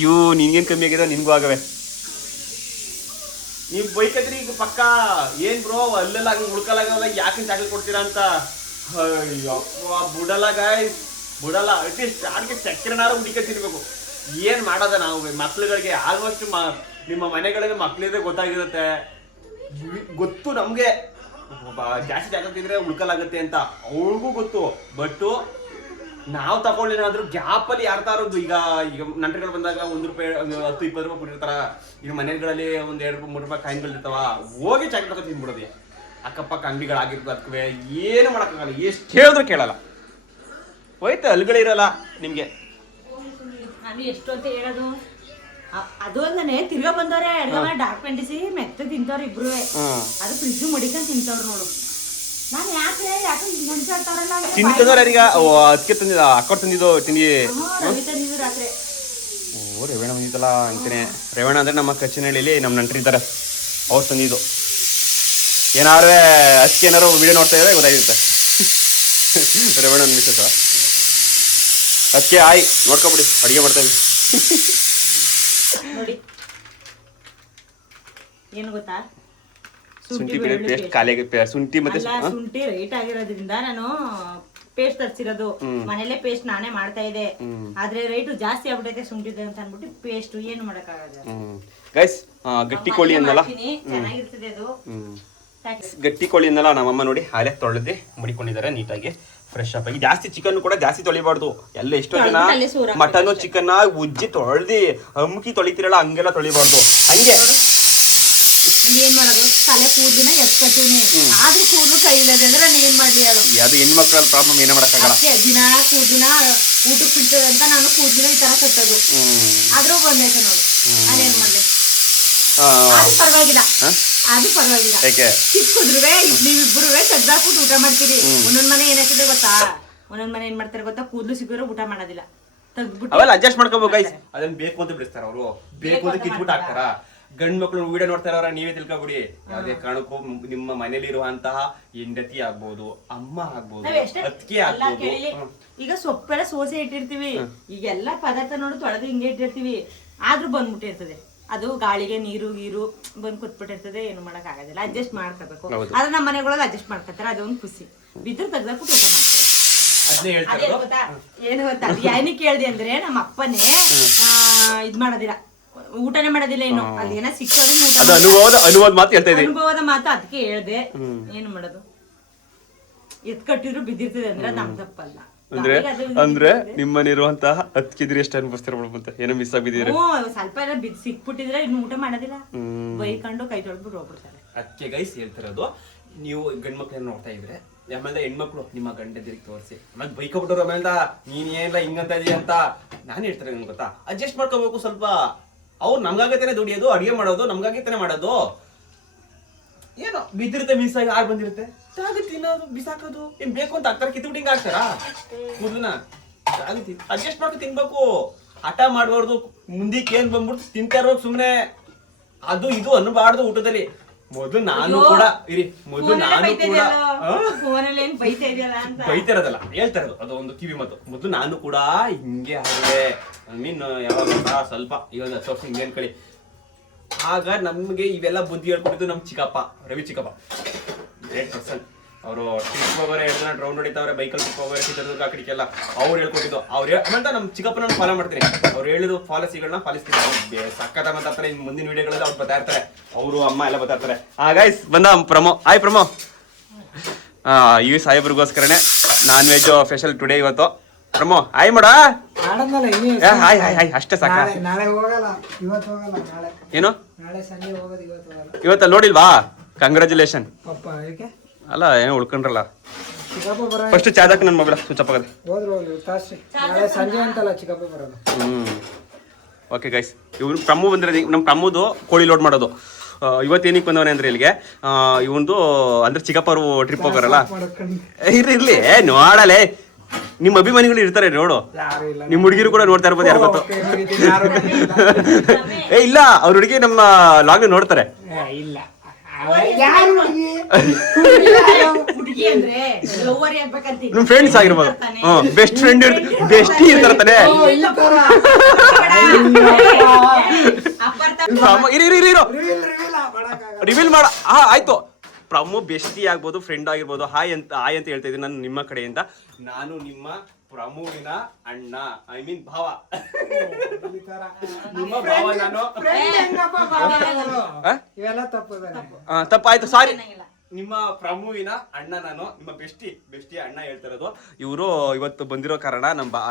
ಇವು ನಿನ್ಗೇನು ಕಮ್ಮಿ ಆಗಿದೆ, ನಿನ್ಗೂ ಆಗವೆ. ನೀವು ಬೈಕದ್ರಿ ಈಗ ಪಕ್ಕ ಏನ್ ಬ್ರೋ ಅಲ್ಲೆಲ್ಲ ಹಂಗೆ ಉಳ್ಕಲಾಗಲ್ಲ, ಯಾಕೆ ಚಾಕ್ಲೇಟ್ ಕೊಡ್ತೀರಾ ಅಂತ. ಅಯ್ಯಪ್ಪ ಬಿಡಲ್ಲ ಗೈಸ್, ಬಿಡಲ್ಲ. ಅಟ್ಲೀಸ್ಟ್ ಅದಕ್ಕೆ ಚಕ್ರನಾರು ಹುಡುಕತ್ತಿರ್ಬೇಕು. ಏನ್ ಮಾಡೋದ ನಾವು ಮಕ್ಳುಗಳಿಗೆ. ಆಲ್ಮೋಸ್ಟ್ ನಿಮ್ಮ ಮನೆಗಳಲ್ಲಿ ಮಕ್ಳಿದ್ರೆ ಗೊತ್ತಾಗಿರುತ್ತೆ, ಗೊತ್ತು ನಮ್ಗೆ ಜಾಸ್ತಿ ಚಾಕ್ಲೇಟ್ ತಿಂದ್ರೆ ಉಳ್ಕಲಾಗತ್ತೆ ಅಂತ, ಅವ್ರಿಗೂ ಗೊತ್ತು. ಬಟ್ ನಾವು ತಗೊಳ್ಳಿನಾದ್ರೂ ಗ್ಯಾಪ್ ಅಲ್ಲಿ ಯಾರ್ತಾರದು. ಈಗ ನಂಟರುಗಳು ಬಂದಾಗ 1 ರೂಪಾಯಿ 10-20 ರೂಪಾಯಿ ಕೊಟ್ಟಿರ್ತಾರ. ಈಗ ಮನೆಗಳಲ್ಲಿ 1 2 ರೂಪಾಯಿ 3 ರೂಪಾಯಿ ಕಾಯಿನ್ಗಳು ಇರ್ತಾವ, ಹೋಗಿ ಚಾಕ್ಲೇಟ್ ತಗೊಂಡು ತಿನ್ಬಿಡೋದು. ಅಕ್ಕಪಕ್ಕ ಅಂಗಡಿಗಳಾಗಿರ್ಬೋದು, ಅದಕ್ಕೆ ಏನು ಮಾಡೋಕ್ಕಾಗಲ್ಲ, ಎಷ್ಟು ಹೇಳಿದ್ರು ಕೇಳಲ್ಲ. ಹೋಯ್ತು ಹಲ್ಗಳಿರಲ್ಲ ನಿಮ್ಗೆ. ನಾನು ಎಷ್ಟು ಅಂತ ಹೇಳೋದು. ಅದು ಒಂದನೆ ತಿರ್ಗಾ ಬಂದವ್ರೆ ಡಾಕ್ಯುಮೆಂಟಿಸಿ ಮೆತ್ತ ತಿಂತವ್ರ ಇಬ್ರು. ಅದು ಫ್ರಿಜ್ ಮಡಿಕೊಂಡ್ ತಿಂತವ್ರು ನೋಡು. ನಾನು ಯಾಕೆ ಮುಂಚಾಡ್ತಾರಲ್ಲ ತಿಂಡಿ ತಂದವ್ರೀಗ ಅದಕ್ಕೆ ತಂದಿದ್ದ ಅಕ್ಕವ್ರು ತಂದಿದ್ದು ತಿಂಡಿ. ತಂದಿದ್ದು ರಾತ್ರಿ. ಓ ರೇವಣ್ಣ ಬಂದಿತ್ತಲ್ಲ ಅಂತಾನೆ. ರೇವಣ್ಣ ಅಂದ್ರೆ ನಮ್ಮ ಕಚ್ಚಿನಹಳ್ಳಿಲಿ ನಮ್ಮ ನಂಟರಿದ್ದಾರೆ, ಅವ್ರು ತಂದಿದ್ದು. ಏನಾರು ಅದಕ್ಕೆ ಏನಾರು ವಿಡಿಯೋ ನೋಡ್ತಾ ಇದ್ರೆ ಗೊತ್ತಾಗಿರುತ್ತೆ. ರೇವಣ್ಣ ಮಿಸ್ಸಸ್ ಅದಕ್ಕೆ ಆಯ್ ನೋಡ್ಕೊಬಿಡಿ, ಅಡುಗೆ ಮಾಡ್ತಾ ಇದ್ವಿ ನೋಡಿ. ಏನು ಗೊತ್ತಾ, ಶುಂಠಿ ಬೆಳ್ಳುಳ್ಳಿ ಪೇಸ್ಟ್ ಖಾಲಿಯಾಗಿ, ಶುಂಠಿ ಮತ್ತೆ ಶುಂಠಿ ರೇಟ್ ಆಗಿರೋದ್ರಿಂದ ನಾನು ಪೇಸ್ಟ್ ತರಿಸಿರೋದು. ಮನೇಲೆ ಪೇಸ್ಟ್ ನಾನೇ ಮಾಡ್ತಾ ಇದ್ದೆ, ಆದ್ರೆ ರೇಟ್ ಜಾಸ್ತಿ ಆಗ್ಬಿಟ್ಟೈತೆ ಶುಂಠಿದು ಅಂತ ಅನ್ಬಿಟ್ಟು ಪೇಸ್ಟ್ ಏನು ಮಾಡಕ್ಕಾಗಲ್ಲ. ಗೈಸ್ ಗಟ್ಟಿ ಕೋಳಿ ಅನ್ನಲ್ಲ, ಚೆನ್ನಾಗಿರ್ತದೆ ಅದು. ಗಟ್ಟಿ ಕೋಳಿ ಅನ್ನಲ್ಲ ನಮ್ಮಮ್ಮ ನೋಡಿ ಹಾಲೆ ತೊಳೆದು ಮಡಿಕೊಂಡಿದ್ದಾರೆ ನೀಟಾಗಿ ಫ್ರೆಶ್ ಅಪ್ ಆಗಿ. ಜಾಸ್ತಿ ಚಿಕನ್ ಕೂಡ ಜಾಸ್ತಿ ತೊಳಿಬಾರ್ದು. ಎಲ್ಲ ಎಷ್ಟೋ ಜನ ಮಟನ್ ಚಿಕನ್ ಉಜ್ಜಿ ತೊಳ್ದಿ ಅಮ್ಕಿ ತೊಳಿತಿರಲ್ಲ, ಹಂಗೆಲ್ಲ ತೊಳಿಬಾರ್ದು. ಹಂಗೆ ಏನ್ ಮಾಡೋದು, ತಲೆ ಕೂದಲಿನ ಎತ್ಕೊತೀನಿ, ಆದ್ರೂ ಕೂದಲು ಕೈ ಇಲ್ಲದೆ ಅಂದ್ರೆ ನಾನು ಏನ್ ಮಾಡ್ಲಿ ಹೇಳು. ಅದು ಹೆಣ್ಮಕ್ಳ ಪ್ರಾಬ್ಲಮ್, ಏನೇ ಮಾಡಕ್ಕಾಗಲ್ಲ. ದಿನ ಕೂದಲಿನ ಊಟಕ್ಕೆ ಬಿಡ್ತದೆ ಅಂತ ನಾನು ಕೂದಲಿನ ಈ ತರ ಕಟ್ಟೋದು, ಆದ್ರೂ ಬಂದೈತೆ ನೋಡಿ. ನಾನೇನ್ ಮಾಡ್ಲಿ, ಅದು ಪರವಾಗಿಲ್ಲ, ಅದು ಪರವಾಗಿಲ್ಲ. ಚಿಕ್ಕದ್ರುವೆ ನೀವಿಬ್ರುವೆ ತೆಗ್ದಾಕ್ಬಿಟ್ಟು ಊಟ ಮಾಡ್ತೀರಿ. ಒಂದೊಂದ್ ಮನೆ ಏನಾಗ್ತದೆ ಗೊತ್ತಾ, ಒಂದೊಂದ್ ಮನೆ ಏನ್ ಮಾಡ್ತಾರೆ ಗೊತ್ತಾ, ಕೂದಲು ಸಿಕ್ಕಿದ್ರೆ ಊಟ ಮಾಡೋದಿಲ್ಲ, ತೆಗ್ದ್ಬಿಟ್ಟು ಅವೆಲ್ಲ ಅಡ್ಜಸ್ಟ್ ಮಾಡ್ಕೋಬೇಕು ಗೈಸ್. ಅದನ್ನ ಬೇಕು ಅಂತ ಬಿಡಿಸ್ತಾರ ಅವರು, ಬೇಕು ಅಂತ ಕಿತ್ಬಿಟ್ಟು ಹಾಕ್ತಾರ. ಗಂಡ್ ಮಕ್ಳು ವಿಡಿಯೋ ನೋಡ್ತಾರ, ನೀವೇ ತಿಳ್ಕೊಬಿಡಿ. ಯಾವುದೇ ಕಾರಣಕ್ಕೂ ನಿಮ್ಮ ಮನೇಲಿ ಇರುವಂತಹ ಹೆಂಡತಿ ಆಗ್ಬೋದು, ಅಮ್ಮ ಆಗ್ಬೋದು, ಅತ್ತಿಗೆ ಆಗ್ಬೋದು. ಈಗ ಸೊಪ್ಪೆಲ್ಲ ಸೋಸೆ ಇಟ್ಟಿರ್ತೀವಿ, ಈಗೆಲ್ಲ ಪದಾರ್ಥ ನೋಡು ತೊಳೆದು ಹಿಂಗೆ ಇಟ್ಟಿರ್ತೀವಿ, ಆದ್ರೂ ಬಂದ್ಬಿಟ್ಟಿರ್ತದೆ. ಅದು ಗಾಳಿಗೆ ನೀರು ಗೀರು ಬಂದ್ ಕೂತ್ಬಿಟ್ಟಿರ್ತದೆ, ಏನು ಮಾಡಕ್ ಆಗೋದಿಲ್ಲ, ಅಡ್ಜಸ್ಟ್ ಮಾಡ್ಕೋಬೇಕು. ಆದ್ರೆ ನಮ್ಮ ಮನೆಗಳೊಳಗೆ ಅಡ್ಜಸ್ಟ್ ಮಾಡ್ಕೊತಾರೆ, ಅದೊಂದು ಖುಷಿ. ಬಿದ್ರು ತೆಗ್ದಾಕ್ಬಿಟ್ಟು ಊಟ ಮಾಡ್ತಾರೆ. ಏನು ಗೊತ್ತಾ, ಏನಕ್ಕೆ ಕೇಳ್ದೆ ಅಂದ್ರೆ ನಮ್ಮ ಅಪ್ಪನೇ ಇದ್ ಮಾಡೋದಿಲ್ಲ, ಊಟನೇ ಮಾಡೋದಿಲ್ಲ. ಏನು ಅದೇನ ಸಿಕ್ಕೋದ್ರೆ ಅನುಭವದ ಮಾತು ಹೇಳ್ತಾ ಇದ್ದೀನಿ, ಅನುಭವದ ಮಾತು, ಅದಕ್ಕೆ ಹೇಳ್ದೆ. ಏನು ಮಾಡೋದು, ಎತ್ ಕಟ್ಟಿದ್ರು ಬಿದ್ದಿರ್ತದೆ ಅಂದ್ರೆ ನಮ್ ತಪ್ಪಲ್ಲ. ಅಂದ್ರೆ ನಿಮ್ಮನಿರುವಂತ 10 ಕೆಜಿ ಎಷ್ಟು ಅನ್ಭವಿಸ್ತಾರ ಮತ್ತೆ ಏನೋ ಮಿಸ್ ಆಗಿದ್ದೀರಿ. ಸ್ವಲ್ಪ ಎಲ್ಲ ಸಿಕ್ಬಿಟ್ಟಿದ್ರೆ ಇನ್ನು ಊಟ ಮಾಡೋದಿಲ್ಲ, ಬೈಕೊಂಡು ಕೈ ತೊಳ್ಬಿಟ್ಟು ಹೋಗ್ಬಿಡ್ತಾರೆ. ಅದಕ್ಕೆ ಗೈಸ್ ಹೇಳ್ತಿರೋದು, ನೀವು ಗಂಡ್ಮಕ್ಳನ್ನ ನೋಡ್ತಾ ಇದ್ರೆ ಆಮೇಲೆ ಹೆಣ್ಮಕ್ಳು ನಿಮ್ಮ ಗಂಡದಿರಿಗೆ ತೋರಿಸಿ ಆಮೇಲೆ ಬೈಕೊಬಿಟ್ಟವ್ರು ಆಮೇಲೆ ನೀನ್ ಏನಿಲ್ಲ ಹಿಂಗಂತ ಇದೀಯ ಅಂತ ನಾನು ಹೇಳ್ತಾರೆ. ನನ್ಗೆ ಗೊತ್ತಾ, ಅಡ್ಜಸ್ಟ್ ಮಾಡ್ಕೋಬೇಕು ಸ್ವಲ್ಪ. ಅವ್ರು ನಮ್ಗಾಗತ್ತೇನೆ ದುಡಿಯೋದು, ಅಡಿಗೆ ಮಾಡೋದು ನಮ್ಗಾಗತ್ತೇನೆ ಮಾಡೋದು. ಏನೋ ಬಿದ್ದಿರುತ್ತೆ, ಮಿಸ್ ಆಗಿ ಆರ್ ಬಂದಿರುತ್ತೆ, ತಿನ್ನೋದು ಬಿಸಾಕೋದು. ಏನ್ ಬೇಕು ಅಂತ ಆಗ್ತಾರೆ, ಕಿತ್ತುಬಿಟ್ಟಿಂಗ್ ಆಗ್ತಾರಾ ಮೊದಲನ ಅಡ್ಜಸ್ಟ್ ಮಾಡ್ಕೊ ತಿನ್ಬೇಕು. ಹಠ ಮಾಡಬಾರ್ದು, ಮುಂದಕ್ಕೆ ಏನ್ ಬಂದ್ಬಿಟ್ಟು ತಿಂತಾ ಇರ್ಬೇಕು ಸುಮ್ನೆ. ಅದು ಇದು ಅನ್ನಬಾರ್ದು ಊಟದಲ್ಲಿ. ಮೊದಲು ನಾನು ಕೂಡ ಬೈತಿರೋದಲ್ಲ, ಹೇಳ್ತಾ ಇರೋದು ಅದು ಒಂದು ಕಿವಿ ಮಾತು. ಮೊದಲು ನಾನು ಕೂಡ ಹಿಂಗೆ ಆಗಿದೆ. ಮೀನ್ ಯಾವಾಗ ಸ್ವಲ್ಪ ಈಗ 10 ವರ್ಷ ಹಿಂಗೆ ಅನ್ಕೊಳ್ಳಿ. ಆಗ ನಮ್ಗೆ ಇವೆಲ್ಲ ಬುದ್ಧಿ ಹೇಳ್ಕೊಟ್ಟಿದ್ದು ನಮ್ ಚಿಕ್ಕಪ್ಪ, ರವಿ ಚಿಕ್ಕಪ್ಪ, ಗ್ರೇಟ್ ಪರ್ಸನ್. ಅವರು ಟ್ರಿಪ್ ಹೋಗೋರೆ 2 ದಿನ ರೌಂಡ್ ಹೊಡಿತಾವ್ರೆ, ಬೈಕಲ್ಲಿ ಟ್ರಿಪ್ ಹೋಗೋರೆ ಚಿತ್ರದುರ್ಗ ಆ ಕಡೆಗೆಲ್ಲ. ಅವ್ರು ಹೇಳ್ಕೊಟ್ಟಿದ್ದು ಆಮೇಲೆ ನಮ್ ಚಿಕ್ಕಪ್ಪ ನಾನು ಫಾಲೋ ಮಾಡ್ತೀನಿ. ಅವ್ರು ಹೇಳಿದ್ರು ಪಾಲಿಸಿಗಳನ್ನ ಪಾಲಿಸ್ತೀನಿ. ಸಕ್ಕತ್ತ ಮಾತಾಡ್ತಾರೆ. ಇನ್ನು ಮುಂದಿನ ವಿಡಿಯೋಗಳಲ್ಲಿ ಅವ್ರು ಬರ್ತಾ ಇರ್ತಾರೆ, ಅವರು ಅಮ್ಮ ಎಲ್ಲ ಬರ್ತಾ ಇರ್ತಾರೆ. ಗೈಸ್ ಬಂದ ಪ್ರಮೋ. ಹಾಯ್ ಪ್ರಮೋ. ಈ ಸಾಹೇಬ್ರಿಗೋಸ್ಕರನೇ ನಾನ್ ವೆಜ್ ಸ್ಪೆಷಲ್ ಟುಡೇ ಇವತ್ತು. ಪ್ರಮೋ ಹಾಯ್ ಮಾಡ. ಹಾಯ್ ಹಾಯ್ ಹಾಯ್ ಅಷ್ಟೇ ಸಾಕ. ಏನು ಇವತ್ತಲ್ಲಿ ನೋಡಿಲ್ವಾ? ಕಂಗ್ರ್ಯಾಚುಲೇಷನ್. ಅಲ್ಲ ಏನೋ ಉಳ್ಕೊಂಡ್ರಲ್ಲ. ಫಸ್ಟ್ ಚಾದಕ್ ನನ್ನ ಮೊಬೈಲ್ ಸ್ವಿಚ್ ಆಫ್ ಆಗದೆ. ಓಕೆ ಗೈಸ್, ಇವ್ರು ಪ್ರಮು ಬಂದ್ರೆ ನಮ್ಮ ಪ್ರಮುದು ಕೋಳಿ ಲೋಡ್ ಮಾಡೋದು. ಇವತ್ತೇನಿಗೆ ಬಂದವನೇ ಅಂದ್ರೆ ಇಲ್ಲಿಗೆ ಇವಂದು ಅಂದ್ರೆ ಚಿಕ್ಕಪ್ಪ ಅವರು ಟ್ರಿಪ್ ಹೋಗಾರಲ್ಲ. ಇರ್ಲಿ ನೋಡಲೇ, ನಿಮ್ಮ ಅಭಿಮಾನಿಗಳು ಇರ್ತಾರೆ ನೋಡು. ನಿಮ್ ಹುಡುಗಿರು ಕೂಡ ನೋಡ್ತಾ ಇರ್ಬೋದು, ಯಾರು ಗೊತ್ತು. ಇಲ್ಲ ಅವ್ರ ಹುಡುಗಿ ನಮ್ಮ ಲಾಗ್ ನೋಡ್ತಾರೆ. ನಿಮ್ ಫ್ರೆಂಡ್ಸ್ ಆಗಿರ್ಬೋದು. ಬೆಸ್ಟ್ ಫ್ರೆಂಡ್ ಬೆಸ್ಟಿ ಇರ್ತಾರ ತಾನೆ. ರಿವೀಲ್ ಮಾಡ. ಆಯ್ತು, ಪ್ರಮು ಬೆಸ್ಟಿ ಆಗ್ಬೋದು, ಫ್ರೆಂಡ್ ಆಗಿರ್ಬೋದು. ಹಾಯ್ ಅಂತ ಹೇಳ್ತಾ ಇದ್ದೀನಿ ನಾನು ನಿಮ್ಮ ಕಡೆಯಿಂದ. ನಾನು ನಿಮ್ಮ ಪ್ರಮುವಿನ ಅಣ್ಣ, ಐ ಮೀನ್ ಭಾವ. ನಿಮ್ಮ ಭಾವ ನಾನು. ತಪ್ಪಾಯ್ತು, ಸಾರಿ. ನಿಮ್ಮ ಪ್ರಮುವಿನ ಅಣ್ಣ ನಾನು, ನಿಮ್ಮ ಬೆಸ್ಟಿ ಅಣ್ಣ ಹೇಳ್ತಾ ಇರೋದು. ಇವರು ಇವತ್ತು ಬಂದಿರೋ ಕಾರಣ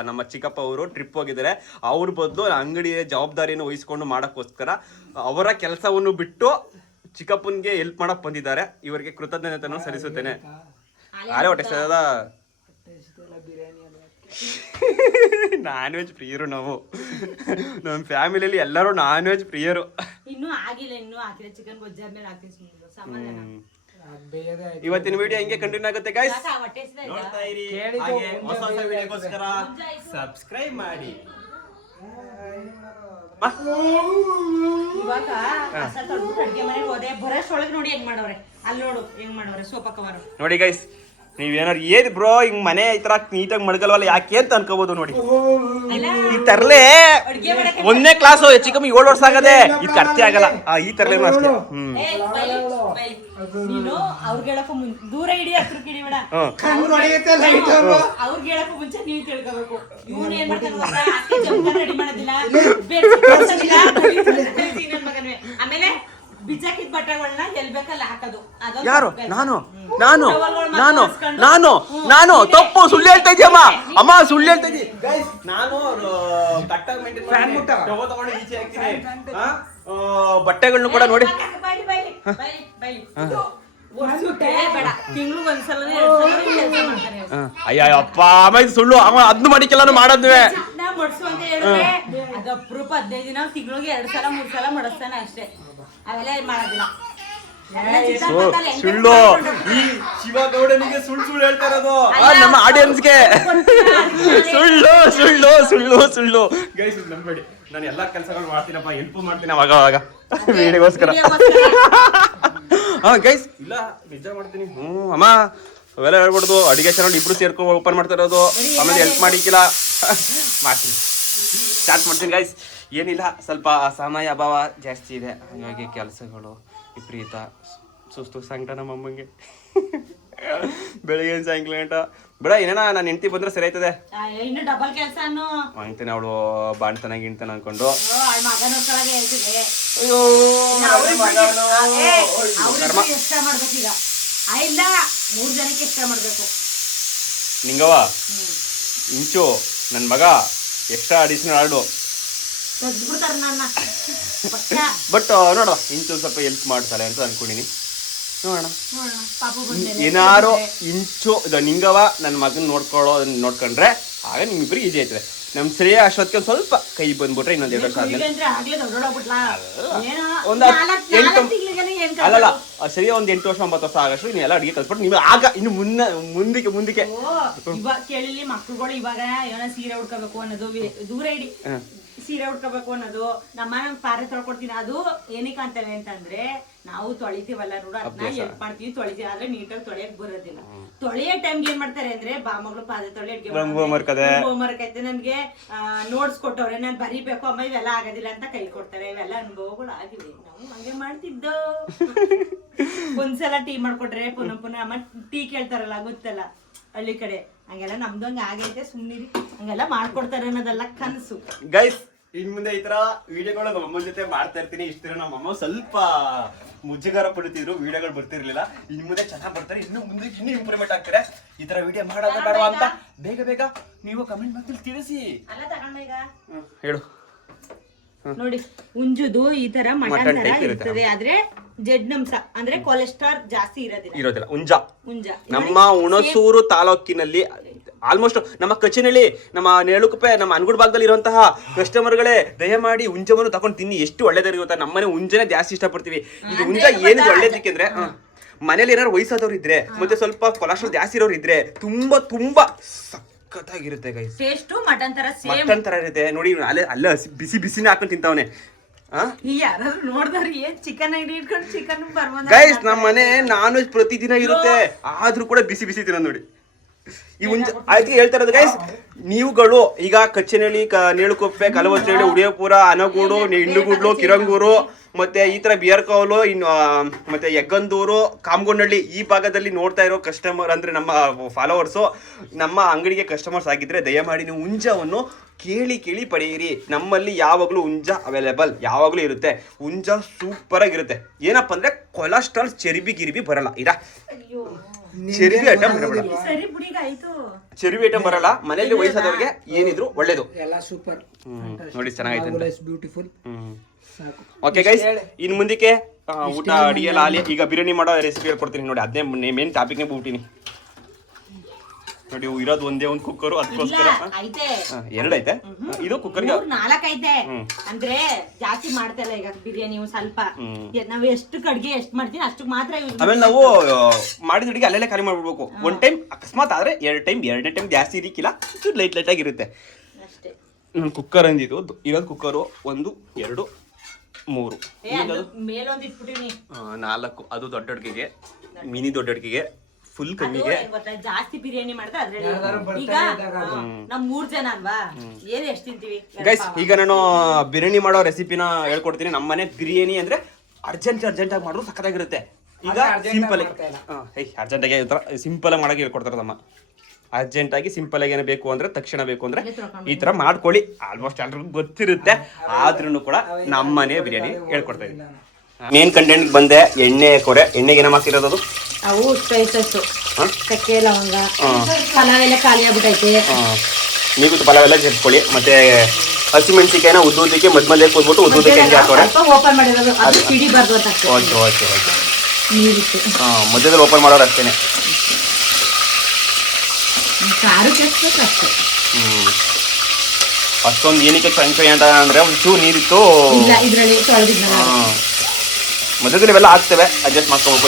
ನಮ್ಮ ಚಿಕ್ಕಪ್ಪ ಅವರು ಟ್ರಿಪ್ ಹೋಗಿದ್ದಾರೆ. ಅವ್ರ ಬದಲು ಅಂಗಡಿಯ ಜವಾಬ್ದಾರಿಯನ್ನು ವಹಿಸ್ಕೊಂಡು ಮಾಡೋಕ್ಕೋಸ್ಕರ ಅವರ ಕೆಲಸವನ್ನು ಬಿಟ್ಟು ಚಿಕ್ಕಪ್ಪನ್ಗೆ ಹೆಲ್ಪ್ ಮಾಡಕ್ ಬಂದಿದ್ದಾರೆ. ಇವರಿಗೆ ಕೃತಜ್ಞತೆಯನ್ನು ಸಲ್ಲಿಸುತ್ತೇನೆ. ಆರೆ ಹೊಟ್ಟೆ ಸದ ನಾನ್ ವೆಜ್ ಪ್ರಿಯರು ನಾವು. ನಮ್ಮ ಫ್ಯಾಮಿಲಿಯಲ್ಲಿ ಎಲ್ಲರೂ ನಾನ್ ವೆಜ್ ಪ್ರಿಯರು. ಇವತ್ತಿನ ವಿಡಿಯೋ ಹಿಂಗೆ ಕಂಟಿನ್ಯೂ ಆಗುತ್ತೆ ಗೈಸ್. ನೋಡ್ತಾ ಇರಿ, ಹಾಗೆ ಹೊಸ ವಿಡಿಯೋಗೋಸ್ಕರ ಸಬ್ಸ್ಕ್ರೈಬ್ ಮಾಡಿ. ಇವಾಗ ಅಡ್ಗೆ ಮನೆಗೆ ಹೋದೆ, ಬರೋಷ್ಟ್ರೊಳಗೆ ನೋಡಿ ಹೆಂಗ್ ಮಾಡವ್ರೆ. ಅಲ್ಲಿ ನೋಡು ಹೆಂಗ್ ಮಾಡವ್ರೆ ಸೋಫಾ ಕವರ್. ನೋಡಿ ಗೈಸ್, ನೀವೇನಾರು ಏನ್ ಬ್ರೋ ಹಿಂಗ್ ಮನೆ ಈ ತರ ನೀಟಾಗಿ ಮಡ್ಗಲ್ವಲ್ಲ ಯಾಕೆ ಅಂತ ಅನ್ಕೋಬಹುದು. ನೋಡಿ ಈ ತರ್ಲೆ 1ನೇ ಕ್ಲಾಸ್ ಚಿಕ್ಕಮ್ಮ 7 ವರ್ಷ ಆಗದೆ, ಇದು ಅರ್ಥ ಆಗಲ್ಲ. ಈ ತರ್ಲೆ ಅಷ್ಟೇ. ನೀನು ಅವ್ರಿಗೆ ಹೇಳಕ್ಕೂ ದೂರ ಇಡಿ, ಹತ್ರಕ್ಕೆ ಇಡಿ ಬೇಡ. ಅವ್ರಿಗೆ ಹೇಳಕ್ಕೂ ಮುಂಚೆ ನೀವು ತಿಳ್ಕೋಬೇಕು. ಇವನು ಏನ್ ಮಾಡ್ತಾನೆ ರೆಡಿ ಮಾಡೋದಿಲ್ಲ, ಆಮೇಲೆ ಬಿಜಾಕಿದ ಬಟ್ಟೆಗಳನ್ನ ಎಲ್ ಬೇಕಲ್ಲ ಹಾಕೋದು. ಯಾರು? ನಾನು ತಪ್ಪು ಸುಳ್ಳು ಹೇಳ್ತಾ ಇದ್ದೀಯಮ್ಮ. ಅಮ್ಮ ಸುಳ್ಳು ಹೇಳ್ತಾ ಇದ್ದೀವಿ. ನಾನು ಬಟ್ಟೆಗಳನ್ನು ಕೂಡ ನೋಡಿ ಅಯ್ಯಪ್ಪ ಆಮೇಲೆ ಸುಳ್ಳು ಅದ್ನು ಮಾಡಿಕೆಲ್ಲಾನು ಮಾಡೋದ್ವೆ. ಅಪ್ರೂಪ 15 ದಿನ ತಿಂಗಳಿಗೆ 2 ಸಲ 3 ಸಲ ಮಾಡಿಸ್ತಾನೆ ಅಷ್ಟೇ. ಅವೆಲ್ಲ ಮಾಡೋದಿಲ್ಲ. ಸುಳ್ಳು. ಈ ಶಿವಗೌಡನಿಗೆ ಸುಳ್ಳು ಹೇಳ್ತಾ ಇರೋದು ನಮ್ಮ ಆಡಿಯನ್ಸ್ಗೆ. ಸುಳ್ಳು ಗೈಸ್ ನಂಬೇಡಿ. ನಾನು ಎಲ್ಲಾ ಕೆಲಸಗಳು ಮಾಡ್ತೀನಪ್ಪ, ಹೆಲ್ಪ್ ಮಾಡ್ತೀನಿ ಅವಾಗ ವಿಡಿಯೋಗೋಸ್ಕರ. ಗೈಸ್ ಇಲ್ಲ ನಿಜ ಮಾಡ್ತೀನಿ. ಅಮ್ಮ ಅವೆಲ್ಲ ಹೇಳ್ಬಿಡ್ದು. ಅಡಿಗೆ ಚಾನಲ್ ಇಬ್ರು ಸೇರ್ಕೊಂಡು ಓಪನ್ ಮಾಡ್ತಾ ಇರೋದು. ಆಮೇಲೆ ಹೆಲ್ಪ್ ಮಾಡಿಕ್ಕಿಲ್ಲ ಮಾಡ್ತೀನಿ, ಸ್ಟಾರ್ಟ್ ಮಾಡ್ತೀನಿ ಗೈಸ್. ಏನಿಲ್ಲ, ಸ್ವಲ್ಪ ಸಮಯ ಅಭಾವ ಜಾಸ್ತಿ ಇದೆ, ಹಾಗಾಗಿ ಕೆಲಸಗಳು ವಿಪರೀತ ಸುಸ್ತು ಸಂಕಟ ನಮ್ಮಮ್ಮಂಗೆ. ಬೆಳಿಗ್ಗೆ ಸಾಯಂಕಾಲ ಗಂಟ ಬಿಡ. ಏನೇನ ನಾನು ಹೆಂಡತಿ ಬಂದ್ರೆ ಸರಿ ಆಯ್ತದೆ. ಅಂತೀನಿ ಅವಳು ಬಾಣ್ತನ ಗಿಣ್ತಾನ ಅನ್ಕೊಂಡು. ಅಯ್ಯೋ ಇಲ್ಲ 3 ಜನಕ್ಕೆ ಎಕ್ಸ್ಟ್ರಾ ಮಾಡ್ಬೇಕು. ನಿಂಗವ ಇಂಚು ನನ್ನ ಮಗ ಎಕ್ಸ್ಟ್ರಾ ಅಡಿಷನಲ್ ಆರ್ಡು ತೆಗ್ದ್ಬಿಡ್ತಾರೆ ನನ್ನ. ಬಟ್ ನೋಡುವ ಇಂಚು ಸ್ವಲ್ಪ ಹೆಲ್ಪ್ ಮಾಡ್ತಾರೆ ಅಂತ ಅನ್ಕೊಂಡಿನಿ. ನೋಡೋಣ ಪಾಪು ಬಂದ್ಮೇಲೆ ಏನಾರು ಇಂಚು ನಿಂಗವ ನನ್ನ ಮಗನ್ ನೋಡ್ಕೊಂಡ್ರೆ ಆಗ ನಿಮ್ಮಿಬ್ರಿಗೆ ಈಜಿ ಆಯ್ತದೆ. ನಮ್ ಶ್ರೇಯ ಅಷ್ಟೊತ್ತಿಗೆ ಒಂದ್ ಸ್ವಲ್ಪ ಕೈ ಬಂದ್ಬಿಟ್ರೆ ಇನ್ನೊಂದ್ 2 ವರ್ಷ ಆದ್ಮೇಲೆ ಅಲ್ಲಲ್ಲ ಸರಿಯ ಒಂದ್ 8 ವರ್ಷ 9 ವರ್ಷ ಆಗಷ್ಟು ನೀವೆಲ್ಲ ಅಡಿಗೆ ಕಲ್ಸ್ಬಿಟ್ಟು ನೀವು ಆಗ ಇನ್ನು ಮುಂದಕ್ಕೆ ಇವಾಗ ಕೇಳಿಲಿ ಮಕ್ಳುಗಳು ಇವಾಗ ಏನೋ ಸೀರೆ ಉಡ್ಕೋಬೇಕು ಅನ್ನೋದು ದೂರ ಇಡಿ. ಸೀರೆ ಉಡ್ಕೋಬೇಕು ಅನ್ನೋದು ನಮ್ಮ ಪಾರೆ ತೊಳ್ಕೊಡ್ತೀನಿ. ಅದು ಏನಕ್ಕೆ ಅಂತವೆ ಅಂತಂದ್ರೆ ನಾವು ತೊಳಿತೀವಲ್ಲ ನೋಡು, ಅದನ್ನ ಹೆಲ್ಪ್ ಮಾಡ್ತೀವಿ, ತೊಳಿತೀವಿ. ಆದ್ರೆ ನೀಟಾಗಿ ತೊಳೆಯಕ್ ಬರೋದಿಲ್ಲ. ತೊಳೆಯೋ ಟೈಮ್ಗೆ ಏನ್ ಮಾಡ್ತಾರೆ ಅಂದ್ರೆ ಮಗಳು ಪಾತ್ರೆ ತೊಳೆ ಹೋಮ್ವರ್ಕ್ ನನ್ಗೆ ನೋಟ್ಸ್ ಕೊಟ್ಟವ್ರೆ, ನಾನ್ ಬರೀಬೇಕು ಅಮ್ಮ ಇವೆಲ್ಲ ಆಗೋದಿಲ್ಲ ಅಂತ ಕೈ ಕೊಡ್ತಾರೆ. ಇವೆಲ್ಲ ಅನುಭವಗಳು ಆಗಿವೆ. ನಾವು ಹಂಗೆ ಮಾಡ್ತಿದ್ದೋ. ಒಂದ್ಸಲ ಟೀ ಮಾಡ್ಕೊಟ್ರೆ ಪುನಃ ಅಮ್ಮ ಟೀ ಕೇಳ್ತಾರಲ್ಲ, ಗೊತ್ತಲ್ಲ ಹಳ್ಳಿ ಕಡೆ, ಹಂಗೆಲ್ಲ ನಮ್ದು ಹಂಗ ಆಗೈತೆ. ಸುಮ್ನಿರಿ, ಹಂಗೆಲ್ಲ ಮಾಡ್ಕೊಡ್ತಾರೆ ಅನ್ನೋದೆಲ್ಲ ಕನಸು. ಗೈಸ್ ಇನ್ ಮುಂದೆ ಈ ತರ ವಿಡಿಯೋಗಳು ನಮ್ಮ ಅಮ್ಮನ ಜೊತೆ ಮಾಡ್ತಾ ಇರ್ತೀನಿ. ಇಷ್ಟ ನಮ್ಮ ಅಮ್ಮ ಸ್ವಲ್ಪ ಮುಜುಗರ ಪಡುತ್ತಿದ್ರು, ವಿಡಿಯೋಗಳು ಬರ್ತಿರ್ಲಿಲ್ಲ. ಇನ್ ಮುಂದೆ ಚೆನ್ನಾಗಿ ಬರ್ತಾರೆ, ಇನ್ನು ಮುಂದೆ ಇನ್ನೂ ಇಂಪ್ರೂವ್ಮೆಂಟ್ ಆಗ್ತಾರೆ. ಈ ತರ ವಿಡಿಯೋ ಮಾಡೋದ ಬೇಡ ಅಂತ ಬೇಗ ನೀವು ಕಮೆಂಟ್ ಬಾಕ್ಸಲ್ಲಿ ತಿಳಿಸಿ. ಹೇಳು. ನೋಡಿ ಉಂಜುದು ಈ ತರ ಮಟನ್ ತರ ಇರ್ತದೆ, ಆದ್ರೆ ಜಡ್ನಂಶ ಅಂದ್ರೆ ಕೊಲೆಸ್ಟ್ರಾಲ್ ಜಾಸ್ತಿ ಇರೋದಿಲ್ಲ. ಉಂಜ ನಮ್ಮ ಹುಣಸೂರು ತಾಲೂಕಿನಲ್ಲಿ ಆಲ್ಮೋಸ್ಟ್ ನಮ್ಮ ಕಚೇನಹಳ್ಳಿ, ನಮ್ಮ ನೇಳುಕುಪ್ಪೆ, ನಮ್ಮ ಅನ್ಗುಡ್ ಭಾಗದಲ್ಲಿ ಇರುವಂತಹ ಕಸ್ಟಮರ್ಗಳೇ ದಯಮಾಡಿ ಉಂಜವನ್ನು ತಗೊಂಡು ತಿನ್ನಿ. ಎಷ್ಟು ಒಳ್ಳೇದಾಗಿ ಗೊತ್ತಾ. ನಮ್ಮನೆ ಉಂಜನೇ ಜಾಸ್ತಿ ಇಷ್ಟಪಡ್ತೀವಿ. ಇದು ಉಂಜ ಏನಿದೆ ಒಳ್ಳೇದಕ್ಕೆ ಅಂದ್ರೆ ಮನೇಲಿ ಏನಾದ್ರು ವಯಸ್ಸಾದವ್ರು ಇದ್ರೆ ಮತ್ತೆ ಸ್ವಲ್ಪ ಕೊಲೆಸ್ಟ್ರಾಲ್ ಜಾಸ್ತಿ ಇರೋರು ಇದ್ರೆ ತುಂಬಾ ಸಖತ್ತಾಗಿರುತ್ತೆ ಗೈಸ್. ಟೇಸ್ಟ್ ಮಟನ್ ತರ ಇರುತ್ತೆ ನೋಡಿ. ಅಲ್ಲೇ ಬಿಸಿನೇ ಹಾಕೊಂಡು ತಿಂತಾವನೆ. ಯಾರಾದ್ರೂ ನೋಡಿದವ್ರು ಏನ್ ಚಿಕನ್ ಇಟ್ಕೊಂಡು ಚಿಕನ್ ಬರ್ಬೋದು ಗೈಸ್. ನಮ್ಮ ಮನೆ ನಾನ್ ವೆಜ್ ಪ್ರತಿದಿನ ಇರುತ್ತೆ, ಆದ್ರೂ ಕೂಡ ಬಿಸಿ ತಿನ್ನೋದು ನೋಡಿ. ಈ ಅದಕ್ಕೆ ಹೇಳ್ತಾ ಇರೋದು ಗೈಸ್, ನೀವುಗಳು ಈಗ ಕಚ್ಚನಹಳ್ಳಿ, ನೇಳುಕೊಪ್ಪೆ, ಕಲವಚನಹಳ್ಳಿ, ಉಡಿಯಪುರ, ಅನಗೂಡು, ಇಂಡುಗುಡ್ಲು, ಕಿರಂಗೂರು ಮತ್ತೆ ಈ ತರ ಬಿಯರ್ಕೌಲು, ಇನ್ನು ಮತ್ತೆ ಯಗ್ಗಂದೂರು, ಕಾಮಗೊಂಡಹಳ್ಳಿ ಈ ಭಾಗದಲ್ಲಿ ನೋಡ್ತಾ ಇರೋ ಕಸ್ಟಮರ್ ಅಂದ್ರೆ ನಮ್ಮ ಫಾಲೋವರ್ಸು, ನಮ್ಮ ಅಂಗಡಿಗೆ ಕಸ್ಟಮರ್ಸ್ ಆಗಿದ್ರೆ ದಯಮಾಡಿ ನೀವು ಉಂಜವನ್ನು ಕೇಳಿ ಪಡೆಯಿರಿ. ನಮ್ಮಲ್ಲಿ ಯಾವಾಗಲೂ ಉಂಜ ಅವೈಲೇಬಲ್ ಯಾವಾಗಲೂ ಇರುತ್ತೆ. ಉಂಜ ಸೂಪರ್ ಆಗಿರುತ್ತೆ. ಏನಪ್ಪ ಅಂದ್ರೆ ಕೊಲೆಸ್ಟ್ರಾಲ್ ಚರಿಬಿ ಬರಲ್ಲ. ಚರಿಬಿ ಐಟಮ್ ಬರಲ್ಲ. ಚರಿಬಿ ಐಟಮ್ ಬರಲ್ಲ. ಮನೆಯಲ್ಲಿ ವಯಸ್ಸಾದವ್ರಿಗೆ ಏನಿದ್ರು ಒಳ್ಳೇದು. ಸೂಪರ್ ನೋಡಿ ಚೆನ್ನಾಗೈತೆ. ಬ್ಯೂಟಿಫುಲ್. ಓಕೆ ಗೈಸ್, ಇನ್ ಮುಂದಕ್ಕೆ ಊಟ ಅಡಿಗೆ ಎಲ್ಲ ಆಲಿ. ಈಗ ಬಿರಿಯಾನಿ ಮಾಡೋ ರೆಸಿಪಿ ಹೇಳ್ಕೊಡ್ತೀನಿ ನೋಡಿ. ಅದನ್ನೇ ಮೇನ್ ಟಾಪಿಕ್ನೇ ಬಿಟ್ಟಿನಿ ನೋಡಿ. ಇರೋದು ಒಂದೇ ಒಂದು ಕುಕ್ಕರ್, ಅದಕ್ಕೋಸ್ಕರ 2 ಐತೆ. ಇದು ಕುಕ್ಕರ್ಗೆ 4 ಐತೆ. ಅಂದ್ರೆ ಜಾಸ್ತಿ ಮಾಡ್ತಲ್ಲ ಈಗ ಬಿರಿಯಾನಿ ಸ್ವಲ್ಪ. ನಾವ್ ಎಷ್ಟು ಕಡ್ಗೆ ಎಷ್ಟು ಮಾಡ್ತೀವಿ ಅಷ್ಟು ಮಾತ್ರ. ಆಮೇಲೆ ನಾವು ಮಾಡಿದ ಅಡಿಗೆ ಅಲ್ಲೆಲ್ಲ ಖಾಲಿ ಮಾಡ್ಬಿಡ್ಬೇಕು. 1 ಟೈಮ್ ಅಕಸ್ಮಾತ್ ಆದ್ರೆ 2 ಟೈಮ್, 2ನೇ ಟೈಮ್ ಜಾಸ್ತಿ ಇರಿಕಿಲ್ಲ, ಲೈಟ್ ಆಗಿರುತ್ತೆ ಅಷ್ಟೇ. ಕುಕ್ಕರ್ ಅಂದಿದ್ದು ಇರೋದು ಕುಕ್ಕರು 1 2 3 ಮೇಲೊಂದು ಇಟ್ಬಿಟ್ಟಿನಿ 4. ಅದು ದೊಡ್ಡ ಅಡಿಗೆಗೆ, ಮಿನಿ ದೊಡ್ಡ ಅಡಿಗೆಗೆ, ಫುಲ್ ಕಮ್ಮಿಗೆ. ಜಾಸ್ತಿ ಬಿರಿಯಾನಿ ಮಾಡಿದ್ರೆ ಅದ್ರಲ್ಲಿ ಈಗ ನಾವ್ 3 ಜನ ಅಲ್ವಾ, ಏನ್ ಎಷ್ಟು ತಿಂತೀವಿ ಗೈಸ್. ಈಗ ನಾನು ಬಿರಿಯಾನಿ ಮಾಡೋ ರೆಸಿಪಿನ ಹೇಳ್ಕೊಡ್ತೀನಿ. ನಮ್ಮನೆ ಬಿರಿಯಾನಿ ಅಂದ್ರೆ ಅರ್ಜೆಂಟ್ ಆಗಿ ಮಾಡಿದ್ರು ಸಖತ್ತಾಗಿರುತ್ತೆ. ಈಗ ಸಿಂಪಲ್ ಅರ್ಜೆಂಟಾಗಿ ಸಿಂಪಲ್ ಆಗಿ ಮಾಡಕ್ಕೆ ಹೇಳ್ಕೊಡ್ತಾರೆ ನಮ್ಮ. ಅರ್ಜೆಂಟ್ ಆಗಿ ಸಿಂಪಲ್ ಆಗಿ ಏನು ಬೇಕು ಅಂದ್ರೆ ತಕ್ಷಣ ಬೇಕು ಅಂದ್ರೆ ಈ ತರ ಮಾಡ್ಕೊಳ್ಳಿ. ಆಲ್ಮೋಸ್ಟ್ ಎಲ್ರಿಗೂ ಗೊತ್ತಿರುತ್ತೆ, ಆದ್ರೂ ಕೂಡ ನಮ್ಮನೆ ಬಿರಿಯಾನಿ ಹೇಳ್ಕೊಡ್ತಾ ಇದ್ದೀನಿ. ಮೇನ್ ಕಂಟೆಂಟ್ ಬಂದೆ ಎಣ್ಣೆ ಕೊರೆ. ಎಣ್ಣೆಗೆ ಏನ ಹಾಕಿರೋದು ಅದು ಅವು ಸ್ಪೈಸಸ್, ಚಕ್ಕೆ ಲವಂಗ, ಪಲಾವ್ ಎಲ್ಲ ಖಾಲಿ ಆಗ್ಬಿಟ್ಟೈತೆ. ನೀವು ಪಲಾವ್ ಎಲ್ಲ ಸೇರಿಸ್ಕೊಳ್ಳಿ. ಮತ್ತೆ ಹಸಿಮೆಣಸಿಕಾಯಿನ ಉದ್ದುದಕ್ಕೆ ಮಧ್ಯೆ ಕೂದ್ಬಿಟ್ಟು ಉದ್ದುದಕ್ಕೆ ಹೆಂಗೆ ಹಾಕೋರೆ ಓಪನ್ ಮಾಡಿರೋದು ಅದು ಸಿಡಿಬಾರ್ದು ಅಂತ. ಓಕೆ ಮಧ್ಯದಲ್ಲಿ ಓಪನ್ ಮಾಡೋರು ಅಷ್ಟೇನೆ. ಅಷ್ಟೊಂದು ಏನಕ್ಕೆ ಸಂಖ್ಯೆ ಅಂತ ಅಂದ್ರೆ ಒಂಚೂರು ನೀರಿತ್ತು ಮಧ್ಯದಲ್ಲಿ ಇವೆಲ್ಲ ಆಗ್ತವೆ, ಅಡ್ಜಸ್ಟ್ ಮಾಡ್ಕೋಬೇಕು.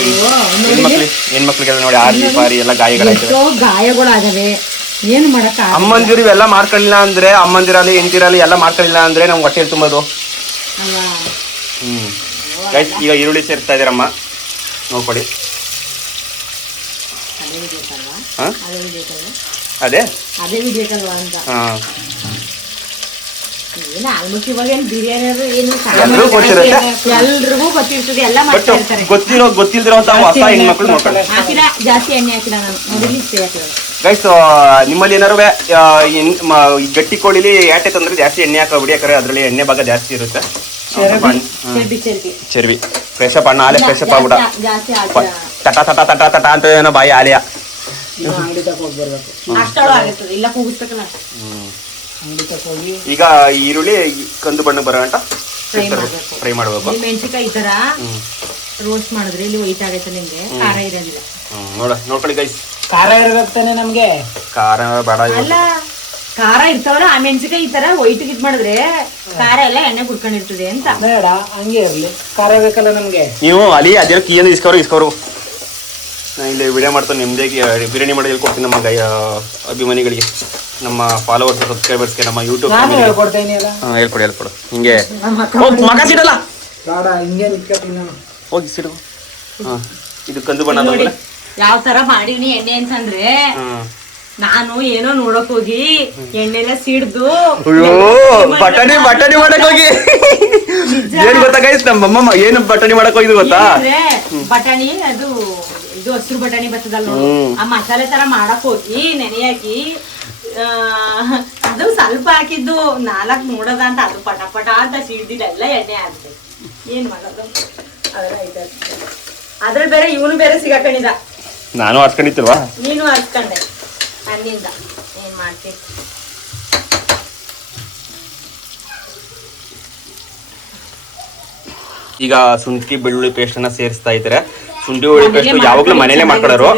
ಹೆಣ್ಮಕ್ಳಿಗೆಲ್ಲ ನೋಡಿ ಆರಿ ಎಲ್ಲ ಗಾಯಗಳಾಗವೆ. ಏನ್ ಮಾಡಕ್ಕ ಅಮ್ಮಂದಿರು ಇವೆಲ್ಲ ಮಾಡ್ಕೊಳ್ಳಿಲ್ಲ ಅಂದ್ರೆ, ಅಮ್ಮಂದಿರಲ್ಲಿ ಹೆಂಡತಿರಲ್ಲಿ ಎಲ್ಲ ಮಾಡ್ಕೊಳ್ಳಿಲ್ಲ ಅಂದ್ರೆ ನಮ್ಗೆ ಹೊಟ್ಟೆಯಲ್ಲಿ ತುಂಬೋದು. ಈಗ ಈರುಳ್ಳಿ ಸೇರ್ತಾ ಇದ್ದೀರಮ್ಮ, ನೋಡ್ಕೊಡಿ. ಅದೇ ಗೊತ್ತಿಲ್ದಿರೋ ಹೊಸ ಹೆಣ್ಮಕ್ಳು ನೋಡ್ಕೊಳ್ಳಿ. ಜಾಸ್ತಿ ಎಣ್ಣೆ ಹಾಕಿಲ್ಲ ನಾನು. ಗೈಸ್, ನಿಮ್ಮಲ್ಲಿ ಏನಾರು ಗಟ್ಟಿ ಕೋಳಿಲಿ ಯಾಟೆ ತಂದ್ರೆ ಜಾಸ್ತಿ ಎಣ್ಣೆ ಹಾಕೋಬಿಡಿ, ಯಾಕಂದ್ರೆ ಅದ್ರಲ್ಲಿ ಎಣ್ಣೆ ಭಾಗ ಜಾಸ್ತಿ ಇರುತ್ತೆ. ಚರ್ಬಿ ಫ್ರೆಶ್ ಅಪ್ ಅಣ್ಣ, ಆಲೆ ಫ್ರೆಶ್ ಅಪ್ ಆಗ್ಬಿಡ. ತಟ ತಟ ತಟ ತಟ ಅಂತ ಏನೋ ಬಾಯಿ ಆಲಿಯ. ಅಂಗಡಿ ತಕ ಹೋಗಿ ಬರ್ಬೇಕು. ಅಷ್ಟೊಳಗೆ ಆಗಿರ್ತದೆ, ಇಲ್ಲ ಕೂಗಿಸ್ಬೇಕಲ್ಲ. ಅಂಗಡಿ ತಕ ಹೋಗಿ ಈಗ ಈರುಳ್ಳಿ ಕಂದು ಬಣ್ಣ ಬರೋ ಗಂಟ ಫ್ರೈ ಮಾಡಬೇಕು. ಮೆಣಸಿಕಾಯಿ ಈ ತರ ರೋಸ್ಟ್ ಮಾಡಿದ್ರೆ ಇಲ್ಲಿ ವೈಟ್ ಆಗೈತೆ, ನಿಮ್ಗೆ ಖಾರ ಇರೋದಿಲ್ಲ. ನೋಡ್ಕೊಳ್ಳಿ ಗೈಸ್, ಖಾರ ಇರ್ಬೇಕು ತಾನೆ ನಮ್ಗೆ. ಖಾರ ಬೇಡ. ಅಲ್ಲ, ಖಾರ ಇರ್ತಾವಲ್ಲ, ಆ ಮೆಣಸಿಕಾಯಿ ಈ ತರ ವೈಟ್ ಇದ್ ಮಾಡಿದ್ರೆ ಖಾರ ಎಲ್ಲ ಎಣ್ಣೆ ಕುಡ್ಕೊಂಡಿರ್ತದೆ ಅಂತ. ಬೇಡ, ಹಂಗೆ ಇರ್ಲಿ. ಖಾರ ಬೇಕಲ್ಲ ನಮ್ಗೆ. ನೀವು ಅಲ್ಲಿ ಅದೇನೋ ಕೀಯನ್ನು ಇಸ್ಕೋರು. ನಾನು ಇಲ್ಲಿ ವಿಡಿಯೋ ಮಾಡ್ತಾನೆ, ನಿಮ್ಮದೇ ಬಿರಿಯಾನಿ ಮಾಡಿ ಹೇಳ್ಕೊಡ್ತೀನಿ ನಮ್ಮ ಅಭಿಮಾನಿಗಳಿಗೆ, ನಮ್ಮ ಫಾಲೋವರ್ಸ್ ಸಬ್ಸ್ಕ್ರೈಬರ್ಸ್ಗೆ, ನಮ್ಮ ಯೂಟ್ಯೂಬ್ ನಾನು ಹೇಳ್ಕೊಡ್ತೇನೆ ಅಲ್ಲ. ಹೇಳ್ಕೊಡು ಹಿಂಗೆ ಮಗ ಸಿಡಲ್ಲ. ಬೇಡ, ಹಿಂಗೆ ನಿತ್ಕೊತೀನಿ ನಾನು. ಹೋಗಿ ಸಿಡು. ಇದು ಕಂದು ಬಣ್ಣ ನೋಡಿ ಯಾವ ತರ ಮಾಡೀನಿ ಎಣ್ಣೆ ಅಂತಂದ್ರೆ, ನಾನು ಏನೋ ನೋಡಕ್ ಹೋಗಿ ಎಣ್ಣೆಲ್ಲ ಸಿಡ್ದು ಬಟಾಣಿ ಮಾಡಕ್ ಹೋಗಿ ಏನ್ ಗೊತ್ತಾ ಗೈಸ್, ನಮ್ಮಮ್ಮ ಏನು ಬಟಾಣಿ ಮಾಡಕ್ ಹೋಗಿದ್ ಗೊತ್ತಾ? ಬಟಾಣಿ ಅದು ಇದು ಹಸಿರು ಬಟಾಣಿ ಬರ್ತದಲ್ಲ ನೋಡು, ಆ ಮಸಾಲೆ ತರ ಮಾಡಕ್ ಹೋಗಿ ನೆನೆ ಹಾಕಿ ಅದು ಸ್ವಲ್ಪ ಹಾಕಿದ್ದು 4 ನೋಡದ ಅಂತ ಅದು ಪಟ ಪಟ ಅಂತ ಸಿಡ್ದಿಲ್ಲ, ಎಲ್ಲ ಎಣ್ಣೆ ಆಗ್ತದೆ. ಏನ್ ಮಾಡೋದು, ಅದೆಲ್ಲ ಐತೆ. ಅದ್ರಲ್ಲಿ ಬೇರೆ ಇವನು ಬೇರೆ ಸಿಗಾಕೊಂಡಿದ್ದ. ನಾನು ಹರ್ಸ್ಕೊಂಡಿತ್ತಲ್ವಾ, ನೀನು ಹರ್ಸ್ಕೊಂಡೆ ನನ್ನಿಂದ. ಏನ್ ಮಾಡ್ತಿ, ಈಗ ಶುಂಠಿ ಬೆಳ್ಳುಳ್ಳಿ ಪೇಸ್ಟ್ ಅನ್ನ ಸೇರಿಸ್ತಾ ಇದ್ದಾರೆ. ಶುಂಠಿ ಬೆಳ್ಳುಳ್ಳಿ ಪೇಸ್ಟ್ ಯಾವಾಗ್ಲೂ ಮನೇಲೆ ಮಾಡ್ಕೊಳೋರು.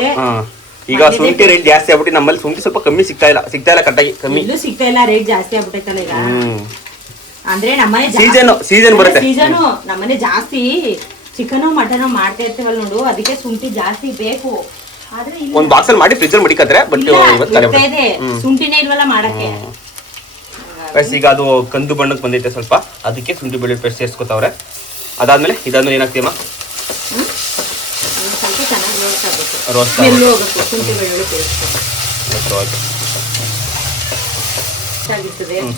ಈಗ ಶುಂಠಿ ರೇಟ್ ಜಾಸ್ತಿ ಆಗ್ಬಿಟ್ಟು ನಮ್ಮಲ್ಲಿ ಶುಂಠಿ ಸ್ವಲ್ಪ ಕಮ್ಮಿ ಸಿಗ್ತಾ ಇಲ್ಲ ಕರೆಕ್ಟಾಗಿ ಕಮ್ಮಿ. ಇಲ್ಲೂ ಸಿಗ್ತಾ ಇಲ್ಲ, ರೇಟ್ ಜಾಸ್ತಿ ಆಗ್ಬಿಟ್ಟೈತಲ್ಲ ಈಗ. ಅಂದ್ರೆ ನಮ್ಮನೆ ಸೀಸನ್ ಬರುತ್ತೆ. ಸೀಸನು ನಮ್ಮನೆ ಜಾಸ್ತಿ ಚಿಕನ್ ಮಟನ್ ಮಾಡ್ತಾ ಇರ್ತೀವಲ್ಲ ನೋಡು, ಅದಕ್ಕೆ ಶುಂಠಿ ಜಾಸ್ತಿ ಬೇಕು. ಆದ್ರೆ ಒಂದ್ ಬಾಕ್ಸ್ ಅಲ್ಲಿ ಮಾಡಿ ಫ್ರಿಜ್ ಅಲ್ಲಿ ಮಡಿಕತ್ರೆ, ಬಟ್ ಇದೆ ಶುಂಠಿನೇ ಇಲ್ವಲ್ಲ ಮಾಡಕ್ಕೆ. ಈಗ ಅದು ಕಂದು ಬಣ್ಣಕ್ಕೆ ಬಂದೈತೆ ಸ್ವಲ್ಪ, ಅದಕ್ಕೆ ಶುಂಠಿ ಬೆಳ್ಳುಳ್ಳಿ ಪೇಸ್ಟ್ ಸೇರಿಸ್ಕೊತಾವ್ರೆ. ಅದಾದ್ಮೇಲೆ ಏನಾಗ್ತೀಯಮ್ಮ? ಸ್ವಲ್ಪ ಚೆನ್ನಾಗಿ ರೋಸ್ಟ್ ಸ್ಮೆಲ್ ಹೋಗುತ್ತೆ ಶುಂಠಿ ಬೆಳ್ಳುಳ್ಳಿ ಪೇಸ್ಟ್.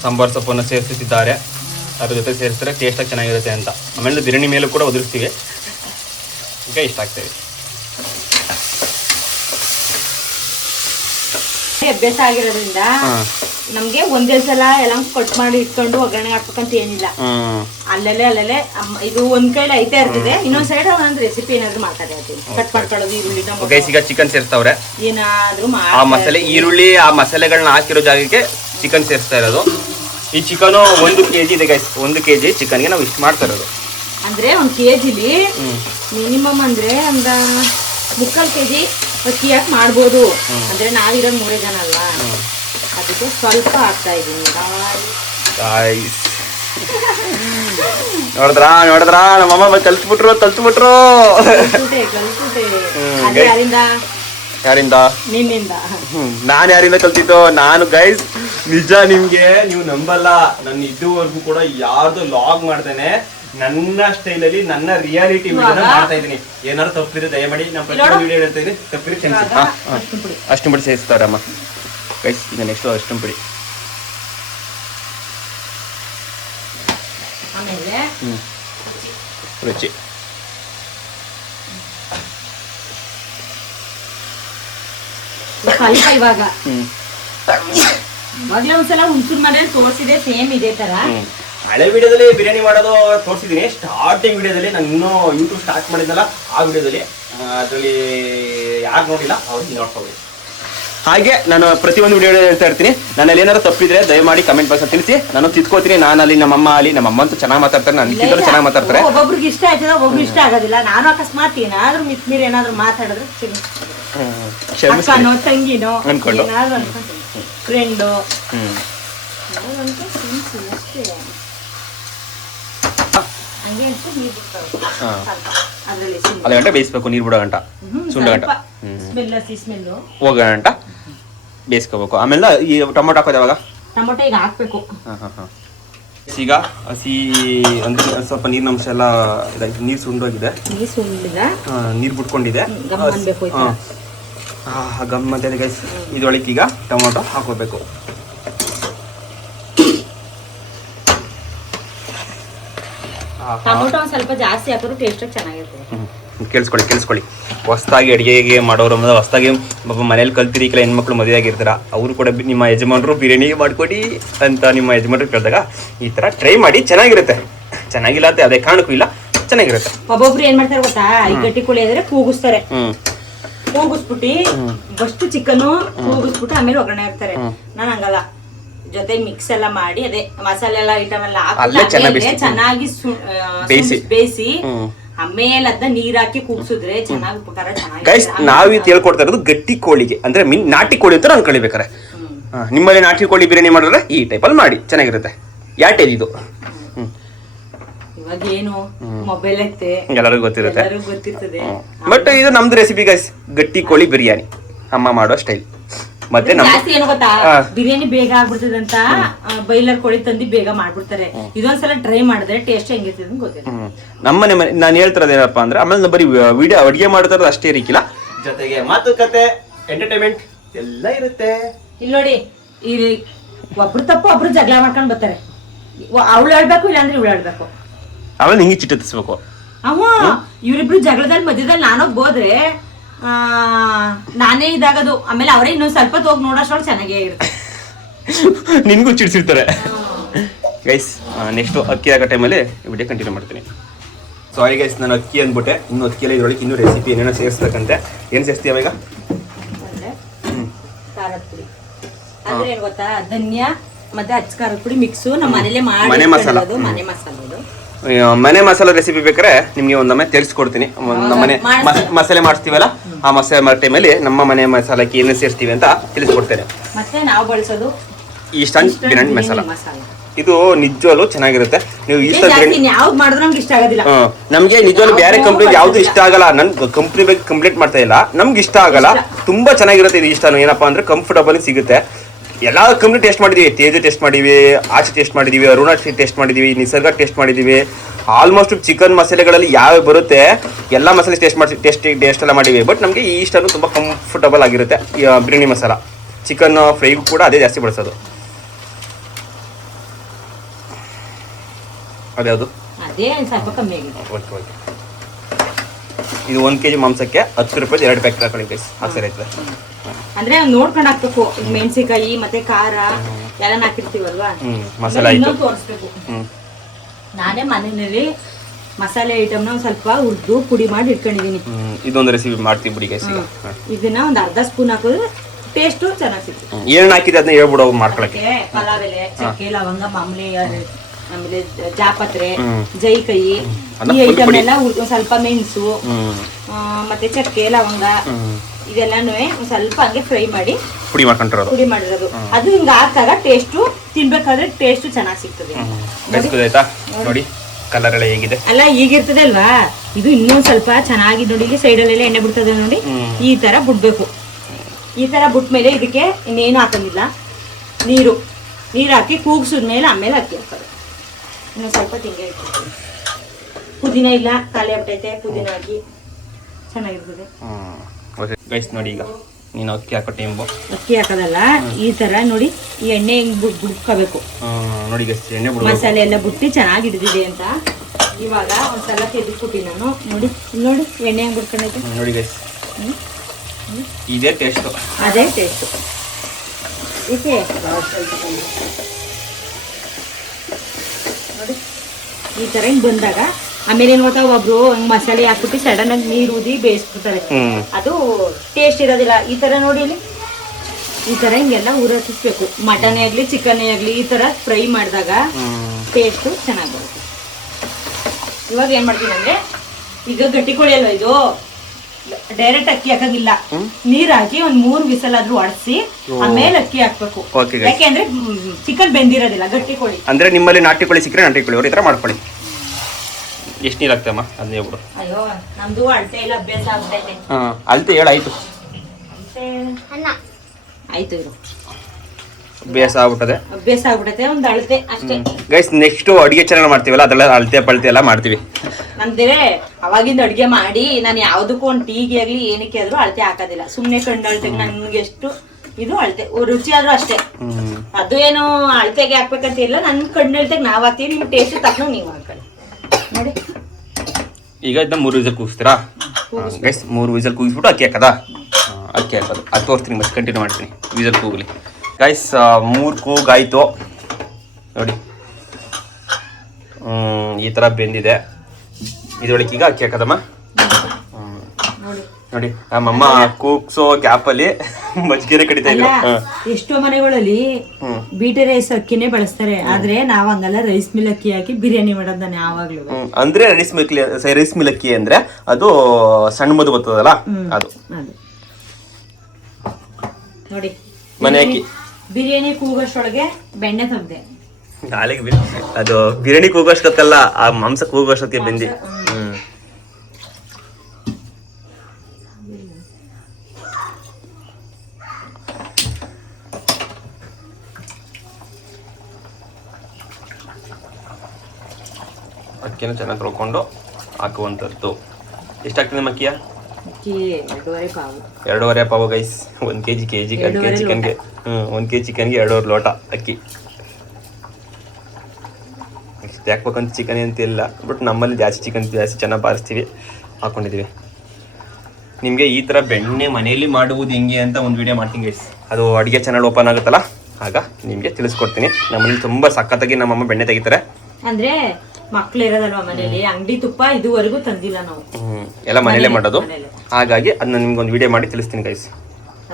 ಸಾಂಬಾರ್ ಸೊಪ್ಪನ್ನು ಸೇರಿಸುತ್ತಿದ್ದಾರೆ, ಅದ್ರ ಜೊತೆ ಸೇರಿಸಿದ್ರೆ ಟೇಸ್ಟಾಗಿ ಚೆನ್ನಾಗಿರುತ್ತೆ ಅಂತ. ಆಮೇಲೆ ಬಿರಿಯಾನಿ ಮೇಲೂ ಕೂಡ ಒದರಿಸ್ತೀವಿ, ಈಗ ಇಷ್ಟ ಆಗ್ತೇವೆ. ಅಭ್ಯಾಸ ಆಗಿರೋದ್ರಿಂದ ನಮ್ಗೆ ಒಂದೇ ಸಲ ಎಲ್ಲ ಕಟ್ ಮಾಡಿ ಇಟ್ಕೊಂಡು ಒಗ್ಗರಣೆ ಹಾಕ್ಬೇಕಂತ ಏನಿಲ್ಲ. ಅಲ್ಲಲ್ಲೇ ಇದು ಒಂದ್ ಕೈಲಿ ಐತೆ ಇರ್ತದೆ, ಇನ್ನೊಂದ್ ಸೈಡ್ ಒಂದ್ ರೆಸಿಪಿ ಏನಾದ್ರು ಮಾಡ್ತಾರೆ. ಕಟ್ ಮಾಡ್ಕೊಳ್ಳೋದು ಈರುಳ್ಳಿ ಈಗ ಚಿಕನ್ ಸೇರಿಸ್ತಾವ್ರೆ. ಏನಾದ್ರು ಆ ಮಸಾಲೆ ಈರುಳ್ಳಿ ಆ ಮಸಾಲೆಗಳನ್ನ ಹಾಕಿರೋ ಜಾಗಕ್ಕೆ ಚಿಕನ್ ಸೇರಿಸ್ತಾ ಇರೋದು. ಈ ಚಿಕನ್ 1 kg ಇದೆ ಗೈಸ್. 1 kg ಚಿಕನ್ಗೆ ನಾವು ಇಷ್ಟು ಮಾಡ್ತಾ ಇರೋದು. ಅಂದ್ರೆ 1 kgಲಿ ಮಿನಿಮಮ್ ಅಂದ್ರೆ ಒಂದ 3/4 kg ಅಕ್ಕಿ ಹಾಕಿ ಮಾಡ್ಬೋದು. ಅಂದ್ರೆ ನಾವಿರೋದು 3 ಜನ ಅಲ್ವಾ, ಅದಕ್ಕೆ ಸ್ವಲ್ಪ ಹಾಕ್ತಾ ಇದೀನಿ. ನೋಡಿದ್ರಾ ನಮ್ಮಮ್ಮ ಕಲ್ತ್ಬಿಟ್ರು. ಯಾರಿಂದ? ನಿನ್ನಿಂದ. ನಾನು ಯಾರಿಂದ ಕಲ್ತಿದ್ದು? ನಾನು ಗೈಸ್ ನಿಜ ನಿಮ್ಗೆ ನೀವು ನಂಬಲ್ಲ, ನನ್ನ ಇದುವರೆಗೂ ಕೂಡ ಯಾರ್ದು ಲಾಗ್ ಮಾಡ್ತೇನೆ ನನ್ನ ಸ್ಟೈಲಲ್ಲಿ ನನ್ನ ರಿಯಾಲಿಟಿ ಮಾಡ್ತಾ ಇದೀನಿ. ಏನಾದ್ರು ತಪ್ಪಿದ್ರೆ ದಯಮಾಡಿ ನಮ್ಮ ಪ್ರತಿ ವಿಡಿಯೋ ಹೇಳ್ತಾ ಇದೀನಿ, ತಪ್ಪಿದ್ರೆ ಕ್ಷಮಿಸಿ. ಅಷ್ಟು ಪುಡಿ ಸೇರಿಸ್ತಾರಮ್ಮ ಗೈಸ್. ಈಗ ನೆಕ್ಸ್ಟ್ ಅಷ್ಟು ಪುಡಿ, ಆಮೇಲೆ ರುಚಿ. ಸ್ವಲ್ಪ ಇವಾಗ ಇವಾಗ್ಲೇ ಒಂದ್ಸಲ ಹುಣಸೂರ್ ಮನೇಲಿ ತೋರಿಸಿದೆ, ಸೇಮ್ ಇದೇ ತರ. ಹಳೆ ವಿಡಿಯೋದಲ್ಲಿ ಬಿರಿಯಾನಿ ಮಾಡೋದು ತೋರಿಸಿದೀನಿ. ಸ್ಟಾರ್ಟಿಂಗ್ ವಿಡಿಯೋದಲ್ಲಿ ನಾನು ಇನ್ನೂ ಯೂಟ್ಯೂಬ್ ಸ್ಟಾರ್ಟ್ ಮಾಡಿದ್ದಲ್ಲ, ಆ ವಿಡಿಯೋದಲ್ಲಿ ಅದರಲ್ಲಿ ಯಾರು ನೋಡಿಲ್ಲ ಅವ್ರಿಗೆ ನೋಡ್ಕೊಳ್ಬೇಕು. ಹಾಗೆ ನಾನು ಪ್ರತಿಯೊಂದು ವಿಡಿಯೋ ಹೇಳ್ತಾ ಇರ್ತೀನಿ. ನನ್ನಲ್ಲಿ ಏನಾದ್ರು ತಪ್ಪಿದ್ರೆ ದಯಮಾಡಿ ಕಮೆಂಟ್ ಬಾಕ್ಸ್ ತಿಳಿಸಿ, ನಾನು ತಿದ್ಕೋತೀನಿ. ನಾನಲ್ಲಿ ನಮ್ಮಮ್ಮ ಅಲ್ಲಿ ನಮ್ಮಮ್ಮ ಅಂತೂ ಚೆನ್ನಾಗಿ ಮಾತಾಡ್ತಾರೆ, ನಾನು ತಿಂದ್ರು ಚೆನ್ನಾಗಿ ಮಾತಾಡ್ತಾರೆ. ಒಬ್ಬೊಬ್ರಿಗೆ ಇಷ್ಟ ಆಯ್ತದ, ಒಬ್ಬೊಬ್ರು ಇಷ್ಟ ಆಗೋದಿಲ್ಲ. ನಾನು ಅಕಸ್ಮಾತ್ ಏನಾದ್ರು ಮಿತ್ಮೀರಿ ಏನಾದ್ರು ಮಾತಾಡಿದ್ರೆ ಅಕ್ಕನೋ ತಂಗಿನೋ ಏನಾದ್ರು ಅನ್ಕೊಂತೀನಿ, ಫ್ರೆಂಡು ಅಲ್ಲ ಗಂಟೆ ಬೇಯಿಸ್ಬೇಕು, ನೀರು ಬಿಡೋ ಗಂಟ, ಸುಂಡ ಗಂಟ ಹೋಗೋ ಗಂಟ ಬೇಯಿಸ್ಕೋಬೇಕು. ಆಮೇಲೆ ಈ ಟೊಮೊಟೊ ಹಾಕೋದು ಯಾವಾಗ? ಟೊಮೊಟೊ ಈಗ ಹಾಕ್ಬೇಕು. ಈಗ ಹಸಿ ಅಂದ್ರೆ ಸ್ವಲ್ಪ ನೀರಿನ ಅಂಶ ಎಲ್ಲ ನೀರು ಸುಂಡೋಗಿದೆ, ನೀರು ಬಿಟ್ಕೊಂಡಿದೆ, ಗಮ್ ಅಂತ ಗೈಸ್. ಇದ್ರೊಳಗೆ ಈಗ ಟೊಮೊಟೊ ಹಾಕೋಬೇಕು. ಟೊಮೊಟೊ ಒಂದು ಸ್ವಲ್ಪ ಜಾಸ್ತಿ ಹಾಕಿದ್ರು ಟೇಸ್ಟ್ ಚೆನ್ನಾಗಿರುತ್ತೆ. ಕೇಳಿಸ್ಕೊಳ್ಳಿ. ಹೊಸದಾಗಿ ಅಡುಗೆಗೆ ಮಾಡೋರು, ಹೊಸದಾಗಿ ಮನೇಲಿ ಕಲ್ತಿರಿಕಲ್ಲ ಹೆಣ್ಮಕ್ಳು ಮದುವೆ ಆಗಿರ್ತಾರ, ಅವರು ಕೂಡ ನಿಮ್ಮ ಯಜಮಾನರು ಬಿರಿಯಾನಿ ಮಾಡ್ಕೊಡಿ ಅಂತ ನಿಮ್ಮ ಯಜಮಾನರು ಕೇಳಿದಾಗ ಈ ಥರ ಟ್ರೈ ಮಾಡಿ, ಚೆನ್ನಾಗಿರುತ್ತೆ. ಚೆನ್ನಾಗಿಲ್ಲ ಅಂತ ಯಾವುದೇ ಕಾರಣಕ್ಕೂ ಇಲ್ಲ, ಚೆನ್ನಾಗಿರುತ್ತೆ. ಒಬ್ಬೊಬ್ರು ಏನ್ ಮಾಡ್ತಾರೆ ಗೊತ್ತಾ, ಈ ಗಟ್ಟಿ ಕೋಳಿ ಆದ್ರೆ ಕೂಗಿಸ್ತಾರೆ, ಕೂಗಿಸ್ಬಿಟ್ಟು ಫಸ್ಟ್ ಚಿಕನ್ ಕೂಗಿಸ್ಬಿಟ್ಟು ಆಮೇಲೆ ಒಗ್ಗರಣೆ ಹಾಕ್ತಾರೆ. ನಾನು ಹಂಗಲ್ಲ, ಜೊತೆ ಮಿಕ್ಸ್ ಎಲ್ಲ ಮಾಡಿ ಅದೇ ಮಸಾಲೆ ಎಲ್ಲ ಐಟಮ್ ಎಲ್ಲ ಹಾಕಿ ಚೆನ್ನಾಗಿ ಬೇಯಿಸಿ ಆಮೇಲೆ ಅದನ್ನ ನೀರ್ ಹಾಕಿ ಕೂಗ್ಸಿದ್ರೆ ಚೆನ್ನಾಗಿ ಉಪಕಾರ ಚೆನ್ನಾಗಿ. ಗೈಸ್ ನಾವಿದ್ ಹೇಳ್ಕೊಡ್ತಾ ಇರೋದು ಗಟ್ಟಿ ಕೋಳಿಗೆ, ಅಂದ್ರೆ ನಾಟಿ ಕೋಳಿ ಅಂತ ನಾನು ಕಳಿಬೇಕಾರೆ. ನಿಮ್ಮಲ್ಲಿ ನಾಟಿ ಕೋಳಿ ಬಿರಿಯಾನಿ ಮಾಡಿದ್ರೆ ಈ ಟೈಪಲ್ಲಿ ಮಾಡಿ ಚೆನ್ನಾಗಿರುತ್ತೆ. ಯಾವ ಟೈಪ್ ಇದು? ಇವಾಗ ಏನು ಮೊಬೈಲ್ ಐತೆ, ಎಲ್ಲರಿಗೂ ಗೊತ್ತಿರುತ್ತೆ. ಗೊತ್ತಿರ್ತದೆ. ಬಟ್ ಇದು ನಮ್ದು ರೆಸಿಪಿ ಗೈಸ್, ಗಟ್ಟಿ ಕೋಳಿ ಬಿರಿಯಾನಿ ಅಮ್ಮ ಮಾಡೋ ಸ್ಟೈಲ್. ಮತ್ತೆ ಜಾಸ್ತಿ ಏನು ಗೊತ್ತಾ, ಬಿರಿಯಾನಿ ಬೇಗ ಆಗ್ಬಿಡ್ತದೆ ಅಂತ ಬೈಲರ್ ಕೋಳಿ ತಂದು ಬೇಗ ಮಾಡ್ಬಿಡ್ತಾರೆ. ಇದೊಂದ್ಸಲ ಟ್ರೈ ಮಾಡಿದ್ರೆ ಟೇಸ್ಟ್ ಹೆಂಗಿರ್ತದೆ ಅಂತ ಗೊತ್ತಿಲ್ಲ. ನಮ್ಮನೆ ನಾನು ಹೇಳ್ತಿರೋದು ಏನಪ್ಪಾ ಅಂದ್ರೆ, ಆಮೇಲೆ ಬರೀ ವಿಡಿಯೋ ಅಡಿಗೆ ಮಾಡ್ತಾರದು ಅಷ್ಟೇ ಇರಕ್ಕಿಲ್ಲ, ಜೊತೆಗೆ ಮಾತುಕತೆ, ಎಂಟರ್ಟೈನ್ಮೆಂಟ್ ಎಲ್ಲ ಇರುತ್ತೆ. ಇಲ್ಲಿ ನೋಡಿ, ಈ ಒಬ್ರು ತಪ್ಪು ಒಬ್ರು ಜಗಳ ಮಾಡ್ಕೊಂಡ್ ಬರ್ತಾರೆ. ಅವಳು ಹೇಳ್ಬೇಕು, ಇಲ್ಲಾಂದ್ರೆ ಇವಳು ಹೇಳ್ಬೇಕು. ಆಮೇಲೆ ಹಿಂಗೆ ಚಿಟ್ಟಿಸ್ಬೇಕು. ಇವ್ರಿಬ್ರು ಜಗಳದಲ್ಲಿ ಮಧ್ಯದಲ್ಲಿ ನಾನೋಗ್ ಹೋದ್ರೆ ನಾನೇ ಇದಾಗದು. ಆಮೇಲೆ ಅವರೇ ಇನ್ನೊಂದ್ ಸ್ವಲ್ಪ ಹೋಗಿ ನೋಡೋಷ್ಟೊಳಗೆ ಚೆನ್ನಾಗೇ ಇರುತ್ತೆ. ನಿನ್ಗೂ ಚಿಡ್ಸಿರ್ತಾರೆ. ಗೈಸ್ ನೆಕ್ಸ್ಟ್ ಅಕ್ಕಿ ಆಗೋ ಟೈಮಲ್ಲಿ ವಿಡಿಯೋ ಕಂಟಿನ್ಯೂ ಮಾಡ್ತೀನಿ. ಸಾರಿ ಗೈಸ್, ನಾನು ಅಕ್ಕಿ ಅಂದ್ಬಿಟ್ಟೆ, ಇನ್ನು ಅಕ್ಕಿಯಲ್ಲಿ ಇದ್ರೊಳಗೆ ಇನ್ನೂ ರೆಸಿಪಿ ಏನೇನೋ ಸೇರಿಸ್ಬೇಕಂತೆ. ಏನು ಸೇರಿಸ್ತೀವಿ ಈಗ? ಖಾರದ ಪುಡಿ ಅಂದ್ರೆ ಏನ್ ಗೊತ್ತಾ, ಧನ್ಯ ಮತ್ತೆ ಅಚ್ಚ ಖಾರದ ಪುಡಿ ಮಿಕ್ಸು ನಮ್ಮ ಮನೇಲೆ ಮನೆ ಮಸಾಲ. ಮನೆ ಮಸಾಲ ಮನೆ ಮಸಾಲ ರೆಸಿಪಿ ಬೇಕಾದ್ರೆ ನಿಮ್ಗೆ ಒಂದೊಮ್ಮೆ ತಿಳಿಸ್ಕೊಡ್ತೀನಿ. ನಮ್ಮ ಮನೆ ಮಸಾಲೆ ಮಾಡಿಸ್ತೀವಲ್ಲ, ಆ ಮಸಾಲೆ ಮಾಡೋ ಟೈಮಲ್ಲಿ ನಮ್ಮ ಮನೆ ಮಸಾಲಕ್ಕೆ ಏನೇನು ಸೇರಿಸ್ತೀವಿ ಅಂತ ತಿಳಿಸ್ಕೊಡ್ತೇನೆ. ಮತ್ತೆ ನಾವು ಬಳಸೋದು ಈಸ್ಟರ್ನ್ ಬಿರಿಯಾನಿ ಮಸಾಲ. ಇದು ನಿಜವಾಗ್ಲೂ ಚೆನ್ನಾಗಿರುತ್ತೆ. ನೀವು ಯಾವ್ದು ಮಾಡಿದ್ರು ನಮ್ಗೆ ಇಷ್ಟ ಆಗೋದಿಲ್ಲ. ನಮ್ಗೆ ನಿಜವಾಗ್ಲೂ ಬೇರೆ ಕಂಪ್ನಿ ಯಾವ್ದು ಇಷ್ಟ ಆಗಲ್ಲ. ನನ್ ಕಂಪ್ನಿ ಬಗ್ಗೆ ಕಂಪ್ಲೇಂಟ್ ಮಾಡ್ತಾ ಇಲ್ಲ, ನಮ್ಗೆ ಇಷ್ಟ ಆಗಲ್ಲ. ತುಂಬಾ ಚೆನ್ನಾಗಿರುತ್ತೆ ಇದು. ಇಷ್ಟ ಏನಪ್ಪಾ ಅಂದ್ರೆ ಕಂಫರ್ಟಬಲ್ ಸಿಗುತ್ತೆ. ಎಲ್ಲ ಕಂಪ್ನಿ ಟೇಸ್ಟ್ ಮಾಡಿದೀವಿ, ತೇಜು ಟೇಸ್ಟ್ ಮಾಡಿದೀವಿ, ಆಚೆ ಟೇಸ್ಟ್ ಮಾಡಿದೀವಿ, ಅರುಣಾ ಟೇಸ್ಟ್ ಮಾಡಿದೀವಿ, ನಿಸರ್ಗ ಟೇಸ್ಟ್ ಮಾಡಿದೀವಿ. ಆಲ್ಮೋಸ್ಟ್ ಚಿಕನ್ ಮಸಾಲೆಗಳಲ್ಲಿ ಯಾವ ಬರುತ್ತೆ ಎಲ್ಲ ಮಸಾಲೆ ಟೇಸ್ಟ್ ಎಲ್ಲ ಮಾಡಿವಿ. ಬಟ್ ನಮಗೆ ಈ ಇಷ್ಟನ್ನು ತುಂಬ ಕಂಫರ್ಟಬಲ್ ಆಗಿರುತ್ತೆ. ಬಿರಿಯಾನಿ ಮಸಾಲ ಚಿಕನ್ ಫ್ರೈಗೂ ಕೂಡ ಅದೇ ಜಾಸ್ತಿ ಬಳಸೋದು. ಅದ್ಯಾವುದು? ಅದೇ ಸ್ವಲ್ಪ ಕಮ್ಮಿ ಆಗಿದೆ. Okay okay. ಇದು 1 kg ಮಾಂಸಕ್ಕೆ 10 ರೂಪಾಯಿ 2 ಪ್ಯಾಕೆಟ್ ಹಾಕೊಳ್ಳಿ ಗೈಸ್, ಆ ಸರಿ ಆಯ್ತದೆ. ಅಂದ್ರೆ ನೋಡ್ಕೊಂಡು ಹಾಕ್ಬೇಕು. ಮೆಣಸಿನಕಾಯಿ ಮತ್ತೆ ಖಾರ ಎಲ್ಲ ಹಾಕಿರ್ತೀವಲ್ವಾ, ಮಸಾಲೆ ಐಟಮ್ ತೋರಿಸ್ಬೇಕು. ನಾನೇ ಮನೆಯಲ್ಲಿ ಮಸಾಲೆ ಐಟಮ್ನ ಒಂದ್ ಸ್ವಲ್ಪ ಹುರಿದು ಪುಡಿ ಮಾಡಿ ಇಟ್ಕೊಂಡಿದೀನಿ. ಇದೊಂದು ರೆಸಿಪಿ ಮಾಡ್ತೀವಿ ಬಿಡಿ ಗೈಸ್. ಇದನ್ನ ಒಂದ್ ಅರ್ಧ ಸ್ಪೂನ್ ಹಾಕಿದ್ರೆ ಟೇಸ್ಟ್ ಚೆನ್ನಾಗಿ ಸಿಗುತ್ತೆ. ಏನೇನು ಹಾಕಿದೆ ಅದನ್ನ ಹೇಳ್ಬಿಡೋ ಮಾಡ್ಕೊಳಕ್ಕೆ. ಪಲಾವ್ ಎಲೆ, ಚಕ್ಕೆ, ಲವಂಗ, ಮಾಮೂಲಿ, ಆಮೇಲೆ ಜಾಪತ್ರೆ, ಜೈಕೈ, ಈ ಐಟಮ್ ಎಲ್ಲ ಸ್ವಲ್ಪ ಮೆಣಸು ಮತ್ತೆ ಚಕ್ಕೆ, ಲವಂಗ ಇದೆಲ್ಲಾನು ಒಂದ್ ಸ್ವಲ್ಪ ಹಂಗೆ ಫ್ರೈ ಮಾಡಿ ಪುಡಿ ಮಾಡಿರೋದು. ಅದು ಹಿಂಗ ಹಾಕಾಗ ಟೇಸ್ಟ್ ತಿನ್ಬೇಕಾದ್ರೆ ಟೇಸ್ಟ್ ಚೆನ್ನಾಗಿ ಸಿಗ್ತದೆ. ನೋಡಿ ಕಲರ್ ಎಲ್ಲ ಹೇಗಿದೆ ಅಲ್ಲ, ಈಗಿರ್ತದೆ ಅಲ್ವಾ. ಇದು ಇನ್ನೊಂದ್ ಸ್ವಲ್ಪ ಚೆನ್ನಾಗಿ ನೋಡಿ, ಇಲ್ಲಿ ಸೈಡಲ್ಲೆಲ್ಲ ಎಣ್ಣೆ ಬಿಡ್ತದೆ ನೋಡಿ, ಈ ತರ ಬಿಡ್ಬೇಕು. ಈ ತರ ಬಿಟ್ಮೇಲೆ ಇದಕ್ಕೆ ಇನ್ನೇನು ಹಾಕಂಗಿಲ್ಲ, ನೀರು ಹಾಕಿ ಕೂಗ್ಸಿದ್ಮೇಲೆ ಆಮೇಲೆ ಅಕ್ಕಿ ಹಾಕೋದು. ಇನ್ನೊಂದು ಸ್ವಲ್ಪ ತಿಂಗೆ ಇಟ್ಕೊಳ್ತೀನಿ. ಪುದೀನ ಇಲ್ಲ, ಖಾಲಿ ಆಗ್ಬಿಟ್ಟೈತೆ, ಪುದೀನ ಹಾಕಿ ಚೆನ್ನಾಗಿರ್ತದೆ. ಗೈಸ್ ನೋಡಿ, ಈಗ ನೀನು ಅಕ್ಕಿ ಹಾಕೋ ಟೈಮು ಅಕ್ಕಿ ಹಾಕೋದಲ್ಲ, ಈ ತರ ನೋಡಿ ಈ ಎಣ್ಣೆ ಹಿಂಗ್ ಬಿಡ್ಕೋಬೇಕು ನೋಡಿ ಗೈಸ್. ಎಣ್ಣೆ ಮಸಾಲೆ ಎಲ್ಲ ಬಿಟ್ಟು ಚೆನ್ನಾಗಿ ಹಿಡಿದಿದೆ ಅಂತ ಇವಾಗ ಒಂದ್ಸಲ ತೆಗೆದ್ಬಿಟ್ಟು ನಾನು ನೋಡಿ ಎಣ್ಣೆ ಹೆಂಗ್ ಬಿಡ್ಕೊಂಡೈತೆ ನೋಡಿ ಗೈಸ್. ಇದೇ ಟೇಸ್ಟ್, ಅದೇ ಟೇಸ್ಟ್. ಏಕೆ ನೋಡಿ ಈ ತರ ಹಿಂಗ್ ಬಂದಾಗ ಆಮೇಲೆ ಏನ್ ಗೊತ್ತಾ, ಒಬ್ರು ಹಂಗ್ ಮಸಾಲೆ ಹಾಕ್ಬಿಟ್ಟು ಸಡನ್ ಆಗಿ ನೀರು ಊದಿ ಬೇಯಿಸ್ಬಿಡ್ತಾರೆ, ಅದು ಟೇಸ್ಟ್ ಇರೋದಿಲ್ಲ. ಈ ತರ ನೋಡಿ ಇಲ್ಲಿ ಈ ತರ ಹಿಂಗೆಲ್ಲ ಊರಿಸ್ಬೇಕು. ಮಟನ್ ಆಗ್ಲಿ ಚಿಕನ್ ಆಗ್ಲಿ ಈ ತರ ಫ್ರೈ ಮಾಡಿದಾಗ ಟೇಸ್ಟ್ ಚೆನ್ನಾಗಿ ಬರುತ್ತೆ. ಇವಾಗ ಏನ್ ಮಾಡ್ತೀನಿ ಅಂದ್ರೆ, ಈಗ ಗಟ್ಟಿ ಕೋಳಿ ಅಲ್ವಾ ಇದು, ಡೈರೆಕ್ಟ್ ಅಕ್ಕಿ ಹಾಕಂಗಿಲ್ಲ, ನೀರ್ ಹಾಕಿ ಒಂದ್ 3 ವಿಸಲ್ ಆದ್ರೂ ಹೊಡ್ಸಿ ಆಮೇಲೆ ಅಕ್ಕಿ ಹಾಕ್ಬೇಕು. ಯಾಕೆಂದ್ರೆ ಚಿಕನ್ ಬೆಂದಿರೋದಿಲ್ಲ ಗಟ್ಟಿ ಕೋಳಿ. ಅಂದ್ರೆ ನಿಮ್ಮಲ್ಲಿ ನಾಟಿ ಕೋಳಿ ಸಿಕ್ಕರೆ ನಾಟಿ ಕೋಳಿ ಈ ತರ ಮಾಡ್ಕೊಳ್ಳಿ. ಎಷ್ಟು ನೀರು ಹಾಕ್ತಮ್ಮ ಅದನ್ನ ಹೇಳ್ಬಿಡು. ಅಯ್ಯೋ ನಮ್ದು ಅಳತೆ ಇಲ್ಲ, ಅಭ್ಯಾಸ ಆಗ್ತೈತೆ. ಅಳತೆ ಹೇಳಾಯ್ತು, ಆಯ್ತು ಇರು, ಅಭ್ಯಾಸ ಆಗ್ಬಿಟ್ಟೈತೆ ಒಂದು ಅಳತೆ ಅಷ್ಟೇ. ಗೈಸ್ ನೆಕ್ಸ್ಟ್ ಅಡಿಗೆ ಚಾನಲ್ ಮಾಡ್ತೀವಲ್ಲ, ಅದೆಲ್ಲ ಅಳತೆ ಪಳತೆ ಎಲ್ಲ ಮಾಡ್ತೀವಿ. ನಮ್ದೇ ಅವಾಗಿಂದ ಅಡ್ಗೆ ಮಾಡಿ ನಾನು ಯಾವ್ದಕ್ಕೂ ಒಂದು ಟೀಗೆ ಆಗ್ಲಿ ಏನಕ್ಕೆ ಆದ್ರೂ ಅಳತೆ ಹಾಕೋದಿಲ್ಲ. ಸುಮ್ನೆ ಕಂಡು ಅಳತೆಗೆ ನನ್ಗೆ ಎಷ್ಟು ಇದು ಅಳತೆ ರುಚಿ ಆದ್ರೂ ಅಷ್ಟೇ. ಅದು ಏನು ಅಳತೆಗೆ ಹಾಕ್ಬೇಕಂತ ಇಲ್ಲ, ನನ್ ಕಣ್ಣು ಅಳತೆಗೆ ನಾವ್ ಹಾಕ್ತೀವಿ, ನಿಮ್ ಟೇಸ್ಟ್ ತಕ್ಕ ನೀವ್ ಹಾಕೊಳ್ಳಿ ನೋಡಿ. ಈಗ ಇದನ್ನ 3 ವಿಸಲ್ ಕೂಗಿಸ್ತೀರಾ ಗೈಸ್? 3 ವಿಸಲ್ ಕೂಗಿಸ್ಬಿಟ್ಟು ಅಕ್ಕಿ ಹಾಕೋದಾ? ಅಕ್ಕಿ ಹಾಕೋದು ಅದು ತೋರಿಸ್ತೀನಿ, ಮತ್ತೆ ಕಂಟಿನ್ಯೂ ಮಾಡ್ತೀನಿ. Whistle ಕೂಗಲಿ guys. 3 ಕೂಗಾಯ್ತು ನೋಡಿ, ಈ ಥರ ಬೆಂದಿದೆ. ಇದ್ರೊಳಗೆ ಈಗ ಅಕ್ಕಿ ಹಾಕದಮ್ಮ. ನೋಡಿ ನೋಡಿ ನಮ್ಮಮ್ಮ ಕೂಗ್ಸೋ ಗ್ಯಾಪಲ್ಲಿ ಮಜ್ಜಿಗೆನೆ ಕಡಿತಾ ಇದ್ರು. ಎಷ್ಟೋ ಮನೆಗಳಲ್ಲಿ ಬೀಟೆ ರೈಸ್ ಅಕ್ಕಿನೇ ಬಳಸ್ತಾರೆ, ಆದ್ರೆ ನಾವ್ ಹಂಗಲ್ಲ, ರೈಸ್ ಮಿಲ್ ಅಕ್ಕಿ ಹಾಕಿ ಬಿರಿಯಾನಿ ಮಾಡೋದು ನಾನು ಯಾವಾಗ್ಲೂ. ಅಂದ್ರೆ ರೈಸ್ ಮಿಲ್ ಅಕ್ಕಿ ಅಂದ್ರೆ ಅದು ಸಣ್ಣ ಮದು ಬರ್ತದಲ್ಲ ಅದು. ನೋಡಿ ಮನೆ ಅಕ್ಕಿ ಬಿರಿಯಾನಿ ಕೂಗೋಷ್ಟೊಳಗೆ ಬೆಣ್ಣೆ ತಂದೆ. ನಾಳೆಗೆ ಅದು ಬಿರಿಯಾನಿ ಕೂಗೋಷ್ಟಕ್ಕಲ್ಲ, ಆ ಮಾಂಸ ಕೂಗೋಷ್ಟಕ್ಕೆ ಬೆಂದಿ. ಅಕ್ಕಿನ ಚೆನ್ನಾಗಿ ತೊಳ್ಕೊಂಡು ಹಾಕುವಂಥದ್ದು. ಎಷ್ಟಾಗ್ತದೆ ಅಕ್ಕಿಯ? ಅಕ್ಕಿ 2.5 ಪಾವು. 2.5 ಪಾವು ಗೈಸ್. 1 kg ಚಿಕನ್ಗೆ 1 kg ಚಿಕನ್ಗೆ 2.5 ಲೋಟ ಅಕ್ಕಿ. ಇಷ್ಟು ಹಾಕ್ಬೇಕಂತ ಚಿಕನ್ ಅಂತಿಲ್ಲ, ಬಟ್ ನಮ್ಮಲ್ಲಿ ಜಾಸ್ತಿ ಚೆನ್ನಾಗಿ ಬಾರಿಸ್ತೀವಿ, ಹಾಕ್ಕೊಂಡಿದ್ದೀವಿ. ನಿಮಗೆ ಈ ಥರ ಬೆಣ್ಣೆ ಮನೆಯಲ್ಲಿ ಮಾಡುವುದು ಹೆಂಗೆ ಅಂತ ಒಂದು ವಿಡಿಯೋ ಮಾಡ್ತೀನಿ ಗೈಸ್. ಅದು ಅಡುಗೆ ಚಾನಲ್ ಓಪನ್ ಆಗುತ್ತಲ್ಲ ಆಗ ನಿಮಗೆ ತಿಳಿಸ್ಕೊಡ್ತೀನಿ. ನಮ್ಮಲ್ಲಿ ತುಂಬ ಸಖತ್ತಾಗಿ ನಮ್ಮಮ್ಮ ಬೆಣ್ಣೆ ತೆಗಿತಾರೆ. ಅಂದ್ರೆ ಮಕ್ಳು ಇರೋದಲ್ವಾ ಮನೇಲಿ, ಅಂಗಡಿ ತುಪ್ಪ ಇದುವರೆಗೂ ತಂದಿಲ್ಲ ನಾವು, ಎಲ್ಲ ಮನೇಲೆ ಮಾಡೋದು. ಹಾಗಾಗಿ ಅದನ್ನ ನಿಮ್ಗೊಂದು ವಿಡಿಯೋ ಮಾಡಿ ತಿಳಿಸ್ತೀನಿ ಗೈಸ್.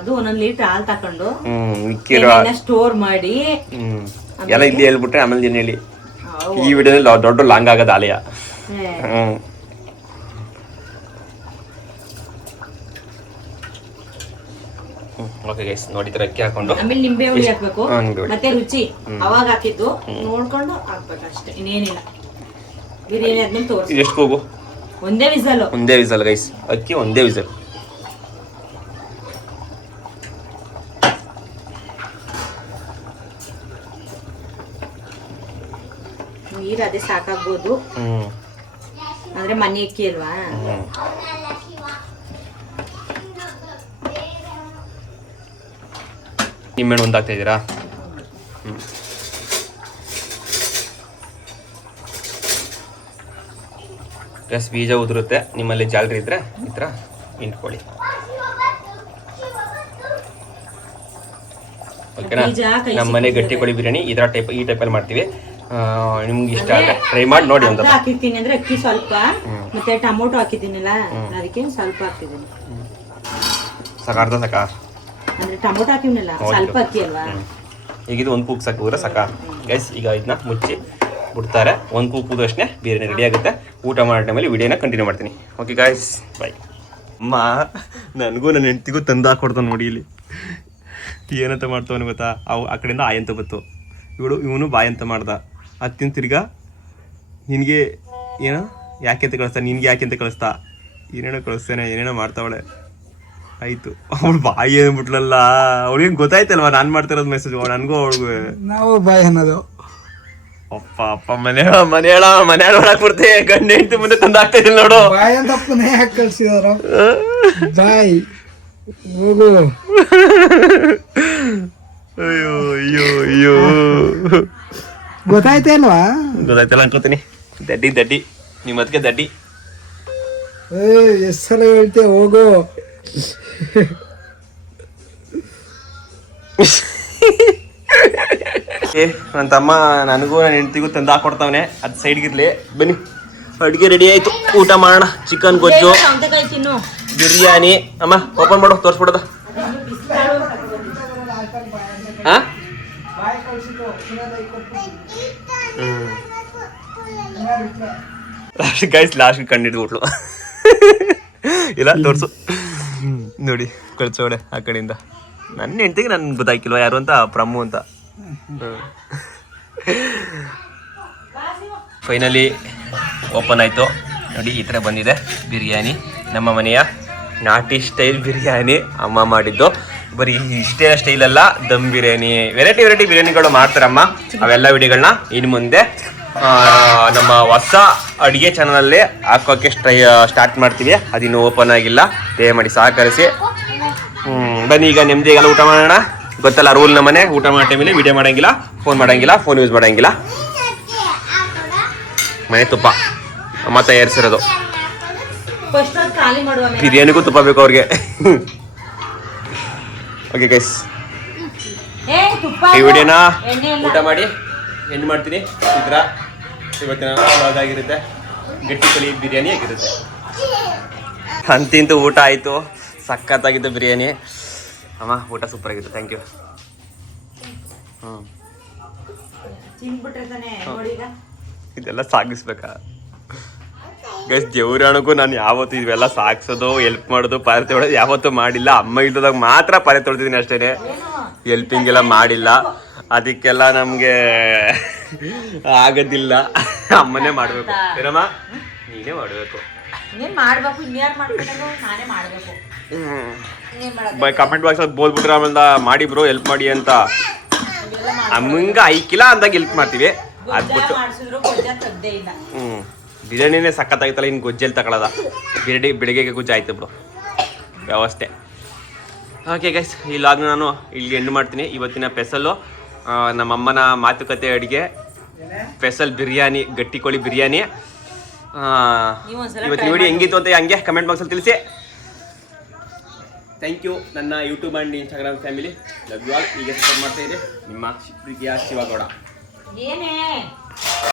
ಅದು 1 ಲೀಟರ್ ಹಾಲು ತಕೊಂಡು ಸ್ಟೋರ್ ಮಾಡಿ ಎಲ್ಲ ಇಲ್ಲಿ ಹೇಳ್ಬಿಟ್ರೆ ಆಮೇಲೆ ಏನು ಹೇಳಿ, ಈ ವಿಡಿಯೋದಲ್ಲಿ ದೊಡ್ಡ ಲಾಂಗ್ ಆಗೋದು ಆಲಯ. ಓಕೆ ಗೈಸ್, ನೋಡಿ ಅಕ್ಕಿ ಹಾಕೊಂಡು ಆಮೇಲೆ ನಿಂಬೆ ಹುಳಿ ಹಾಕ್ಬೇಕು, ಮತ್ತೆ ರುಚಿ ಅವಾಗ ಹಾಕಿದ್ದು ನೋಡ್ಕೊಂಡು ಹಾಕ್ಬೇಕು ಅಷ್ಟೇ, ಇನ್ನೇನಿಲ್ಲ. ಬಿರಿಯಾನಿ ಆದ್ಮೇಲೆ ತೋರಿಸಿ. ಎಷ್ಟು ಕೂಗು? ಒಂದೇ ವಿಸಲ್ ಗೈಸ್, ಅಕ್ಕಿ ಒಂದೇ ವಿಸಲ್. ನೀರು ಅದೇ ಸಾಕಾಗ್ಬೋದು, ಅಂದ್ರೆ ಮನೆ ಅಕ್ಕಿ ಅಲ್ವಾ. ನಿಮ್ಮೆಣ್ಣು ಒಂದು ಹಾಕ್ತಾ ಇದ್ದೀರಾ? ಪ್ಲಸ್ ಬೀಜ ಉದುರುತ್ತೆ, ನಿಮ್ಮಲ್ಲಿ ಜಾಲರಿ ಇದ್ರೆ ಈ ಥರ ಇಂಟ್ಕೊಳ್ಳಿ. ಓಕೆನಾ? ನಮ್ಮ ಮನೆ ಗಟ್ಟಿ ಕೋಳಿ ಬಿರಿಯಾನಿ ಈ ಟೈಪಲ್ಲಿ ಮಾಡ್ತೀವಿ. ನಿಮ್ಗೆ ಇಷ್ಟ ಆದರೆ ಟ್ರೈ ಮಾಡಿ ನೋಡಿ. ಅಂತ ಹಾಕಿರ್ತೀನಿ ಅಂದ್ರೆ ಅಕ್ಕಿ ಸ್ವಲ್ಪ, ಮತ್ತೆ ಟೊಮೊಟೊ ಹಾಕಿದ್ದೀನಲ್ಲ ಅದಕ್ಕೆ ಸ್ವಲ್ಪ ಹಾಕಿದ್ದೀನಿ. ಸಾಕಾರ್ದ ಸಾಕಾ? ಅಂದ್ರೆ ಟೊಮೊಟೊ ಹಾಕಿವ್ನಲ್ಲ ಸ್ವಲ್ಪ ಅಕ್ಕಿ ಅಲ್ವಾ. ಈಗ ಇದು 1 ಕೂಗು ಸಾಕಿದ್ರೆ ಸಾಕಾ ಗೈಸ್? ಈಗ ಇದನ್ನ ಮುಚ್ಚಿ ಬಿಡ್ತಾರೆ. 1 ಕೂಗು ಅಷ್ಟೇ ಬಿರಿಯಾನಿ ರೆಡಿ ಆಗುತ್ತೆ. ಊಟ ಮಾಡೋ ಟೈಮಲ್ಲಿ ವಿಡಿಯೋನ ಕಂಟಿನ್ಯೂ ಮಾಡ್ತೀನಿ. ಓಕೆ ಗಾಯ್ಸ್, ಬಾಯ್. ಅಮ್ಮ ನನಗೂ ನನ್ನ ಹೆಂಡ್ತಿಗೂ ತಂದು ಹಾಕೊಡ್ತಾನೆ ನೋಡಿ. ಇಲ್ಲಿ ಏನಂತ ಮಾಡ್ತಾವನು ಗೊತ್ತಾ? ಅವು ಆ ಕಡೆಯಿಂದ ಆಯ್ ಅಂತ ಬತ್ತು, ಇವನು ಬಾಯ್ ಅಂತ ಮಾಡ್ದ. ಅದು ತಿರ್ಗಾ ನಿನಗೆ ಏನೋ ಯಾಕೆ ಅಂತ ಕಳಿಸ್ತಾ, ನಿನ್ಗೆ ಯಾಕೆ ಅಂತ ಕಳಿಸ್ತಾ, ಏನೇನೋ ಕಳಿಸ್ತೇನೆ, ಏನೇನೋ ಮಾಡ್ತಾವಳೆ. ಆಯ್ತು, ಅವಳು ಬಾಯಿ ಅಂದ್ಬಿಟ್ಲಲ್ಲ. ಅವಳಿಗೆ ಗೊತ್ತಾಯ್ತಲ್ವಾ ನಾನು ಮಾಡ್ತಿರೋದು ಮೆಸೇಜ್. ನನಗೂ ಅವಳಿಗೂ ನಾವು ಬಾಯ್ ಅನ್ನೋದು. ಅಪ್ಪ ಮನೆ ಒಳಗೆ ಬರ್ತೆ, ಗಂಡ ಹೆಂಡತಿ ಮುಂದೆ ತಂದು ಹಾಕ್ತಾ ಇದ್ದೀನಿ ನೋಡು. ಬಾಯ್ ಅಂತ ಅಪ್ಪನೇ ಯಾಕೆ ಕಳ್ಸಿದಾರ? ಬಾಯ್ ಹೋಗು. ಅಯ್ಯೋ ಅಯ್ಯೋ ಅಯ್ಯೋ, ಗೊತ್ತಾಯ್ತಲ್ವಾ? ಗೊತ್ತಾಯ್ತಲ್ಲ ಅನ್ಕೋತೀನಿ. ದಡ್ಡಿ ನಿಮ್ಮ ಅದಕ್ಕೆ ದಡ್ಡಿ. ಎಷ್ಟು ಸಲ ಹೇಳ್ತೀಯ ಹೋಗು. ನನ್ನ ತಮ್ಮ ನನಗೂ ನನ್ನ ಹೆಂಡತಿಗೂ ತಂದು ಹಾಕೊಡ್ತಾವನೆ. ಅದು ಸೈಡ್ಗಿರ್ಲಿ. ಬನ್ನಿ, ಅಡುಗೆ ರೆಡಿ ಆಯ್ತು, ಊಟ ಮಾಡೋಣ. ಚಿಕನ್ ಗೊಜ್ಜು, ಬಿರಿಯಾನಿ. ಅಮ್ಮ ಓಪನ್ ಮಾಡು, ತೋರಿಸ್ಬಿಡೋದ. ಲಾಸ್ಟ್ ಕಂಡಿಡ್ಬಿಟ್ಲು. ಇಲ್ಲ ತೋರ್ಸು ನೋಡಿ, ಕಳ್ಸೋಡೆ ಆ ಕಡೆಯಿಂದ. ನನ್ನ ಹೆಂಡತಿಗೆ ನನ್ಗೆ ಗೊತ್ತಾಯ್ಕಿಲ್ವ ಯಾರು ಅಂತ, ಪ್ರಮು ಅಂತ. ಫೈನಲಿ ಓಪನ್ ಆಯಿತು ನೋಡಿ. ಈ ಥರ ಬಂದಿದೆ ಬಿರಿಯಾನಿ. ನಮ್ಮ ಮನೆಯ ನಾಟಿ ಸ್ಟೈಲ್ ಬಿರಿಯಾನಿ ಅಮ್ಮ ಮಾಡಿದ್ದು. ಬರೀ ಇಷ್ಟೇ ಸ್ಟೈಲಲ್ಲ, ದಮ್ ಬಿರಿಯಾನಿ, ವೆರೈಟಿ ಬಿರಿಯಾನಿಗಳು ಮಾಡ್ತಾರಮ್ಮ. ಅವೆಲ್ಲ ವಿಡಿಯೋಗಳನ್ನ ಇನ್ನು ಮುಂದೆ ನಮ್ಮ ಹೊಸ ಅಡುಗೆ ಚಾನಲಲ್ಲಿ ಹಾಕೋಕ್ಕೆ ಸ್ಟಾರ್ಟ್ ಮಾಡ್ತೀವಿ. ಅದಿನ್ನೂ ಓಪನ್ ಆಗಿಲ್ಲ, ದಯಮಾಡಿ ಸಹಕರಿಸಿ. ಬನ್ನಿ ಈಗ ನೆಮ್ಮದಿಗೆಲ್ಲ ಊಟ ಮಾಡೋಣ. ಗೊತ್ತಲ್ಲ ರೂಲ್, ನಮ್ಮನೆ ಊಟ ಮಾಡೋ ಟೈಮಲ್ಲಿ ವಿಡಿಯೋ ಮಾಡೋಂಗಿಲ್ಲ, ಫೋನ್ ಮಾಡೋಂಗಿಲ್ಲ, ಫೋನ್ ಯೂಸ್ ಮಾಡೋಂಗಿಲ್ಲ. ಮನೆ ತುಪ್ಪ ಅಮ್ಮ ತಯಾರಿಸಿರೋದು. ಬಿರಿಯಾನಿಗೂ ತುಪ್ಪ ಬೇಕು ಅವ್ರಿಗೆ. ಓಕೆ ಗೈಸ್, ಈ ವಿಡಿಯೋನ ಊಟ ಮಾಡಿ ಎಂಡ್ ಮಾಡ್ತೀನಿ. ಈ ಥರ ಇವತ್ತಿನ ಆಗಿರುತ್ತೆ. ಗಟ್ಟಿ ಕೋಳಿ ಬಿರಿಯಾನಿ ಆಗಿರುತ್ತೆ. ಅಂತಿಂತೂ ಊಟ ಆಯಿತು, ಸಖತ್ತಾಗಿತ್ತು ಬಿರಿಯಾನಿ. ಅಮ್ಮ ಊಟ ಸೂಪರ್ ಆಗಿತ್ತು, ಥ್ಯಾಂಕ್ ಯು. ತಿಂದ್ಬಿಟ್ರೆ ತಾನೇ ನೋಡಿ ಈಗ. ಇದೆಲ್ಲ ಸಾಗಿಸ್ಬೇಕಾ ಗೈಸ್? ದೇವ್ರಾಣಕ್ಕೂ ನಾನು ಯಾವತ್ತು ಇವೆಲ್ಲ ಸಾಗಿಸೋದು ಹೆಲ್ಪ್ ಮಾಡೋದು ಪಾತ್ರೆ ತೊಳೆದು ಯಾವತ್ತೂ ಮಾಡಿಲ್ಲ. ಅಮ್ಮ ಇದ್ದಾಗ ಮಾತ್ರ ಪಾತ್ರೆ ತೊಳೆದಿದ್ದೀನಿ ಅಷ್ಟೇ, ಹೆಲ್ಪಿಂಗ್ ಎಲ್ಲ ಮಾಡಿಲ್ಲ. ಅದಕ್ಕೆಲ್ಲ ನಮಗೆ ಆಗೋದಿಲ್ಲ, ಅಮ್ಮನೇ ಮಾಡಬೇಕು. ಏನಮ್ಮ ನೀನೇ ಮಾಡಬೇಕು. ನೀನ್ ಮಾಡ್ಬೇಕು, ಇನ್ಯಾರು ಮಾಡ್ಬೇಕು, ನಾನೇ ಮಾಡ್ಬೇಕು. ಕಮೆಂಟ್ ಬಾಕ್ಸಲ್ಲಿ ಬೋಲ್ಬಿಟ್ರೆ ಆಮೇಲೆ ಮಾಡಿ ಬ್ರೋ ಹೆಲ್ಪ್ ಮಾಡಿ ಅಂತ. ಅಮ್ಮಂಗ ಐಕಿಲ್ಲ ಅಂದಾಗ ಹೆಲ್ಪ್ ಮಾಡ್ತೀವಿ. ಅದ್ಬಿಟ್ಟು ಬಿರಿಯಾನಿನೇ ಸಖತ್ತಾಗಿತ್ತಲ್ಲ, ಇನ್ನು ಗೊಜ್ಜೆಲ್ಲಿ ತಗೊಳ್ಳೋದ. ಬೆಳಿಗ್ಗೆ ಗುಜ್ಜು ಆಯ್ತು ಬಿಡು ವ್ಯವಸ್ಥೆ. ಓಕೆ ಗೈಸ್, ಈ ಲಾಗ್ನ ನಾನು ಇಲ್ಲಿಗೆ ಎಂಡ್ ಮಾಡ್ತೀನಿ. ಇವತ್ತಿನ ಸ್ಪೆಷಲ್ಲು ನಮ್ಮಮ್ಮನ ಮಾತುಕತೆ ಅಡುಗೆ, ಸ್ಪೆಷಲ್ ಬಿರಿಯಾನಿ, ಗಟ್ಟಿ ಕೋಳಿ ಬಿರಿಯಾನಿ. ಇವತ್ತಿನ ವಿಡಿಯೋ ಹೆಂಗಿತ್ತು ಅಂತ ಹಂಗೆ ಕಮೆಂಟ್ ಬಾಕ್ಸಲ್ಲಿ ತಿಳಿಸಿ. ಥ್ಯಾಂಕ್ ಯು ನನ್ನ YouTube and Instagram family. Love you all. ಹೀಗೆ ಸಪೋರ್ಟ್ ಮಾಡ್ತಾ ಇದೆ ನಿಮ್ಮ ಪ್ರೀತಿಯ ಶಿವಗೌಡ. ಏನೇ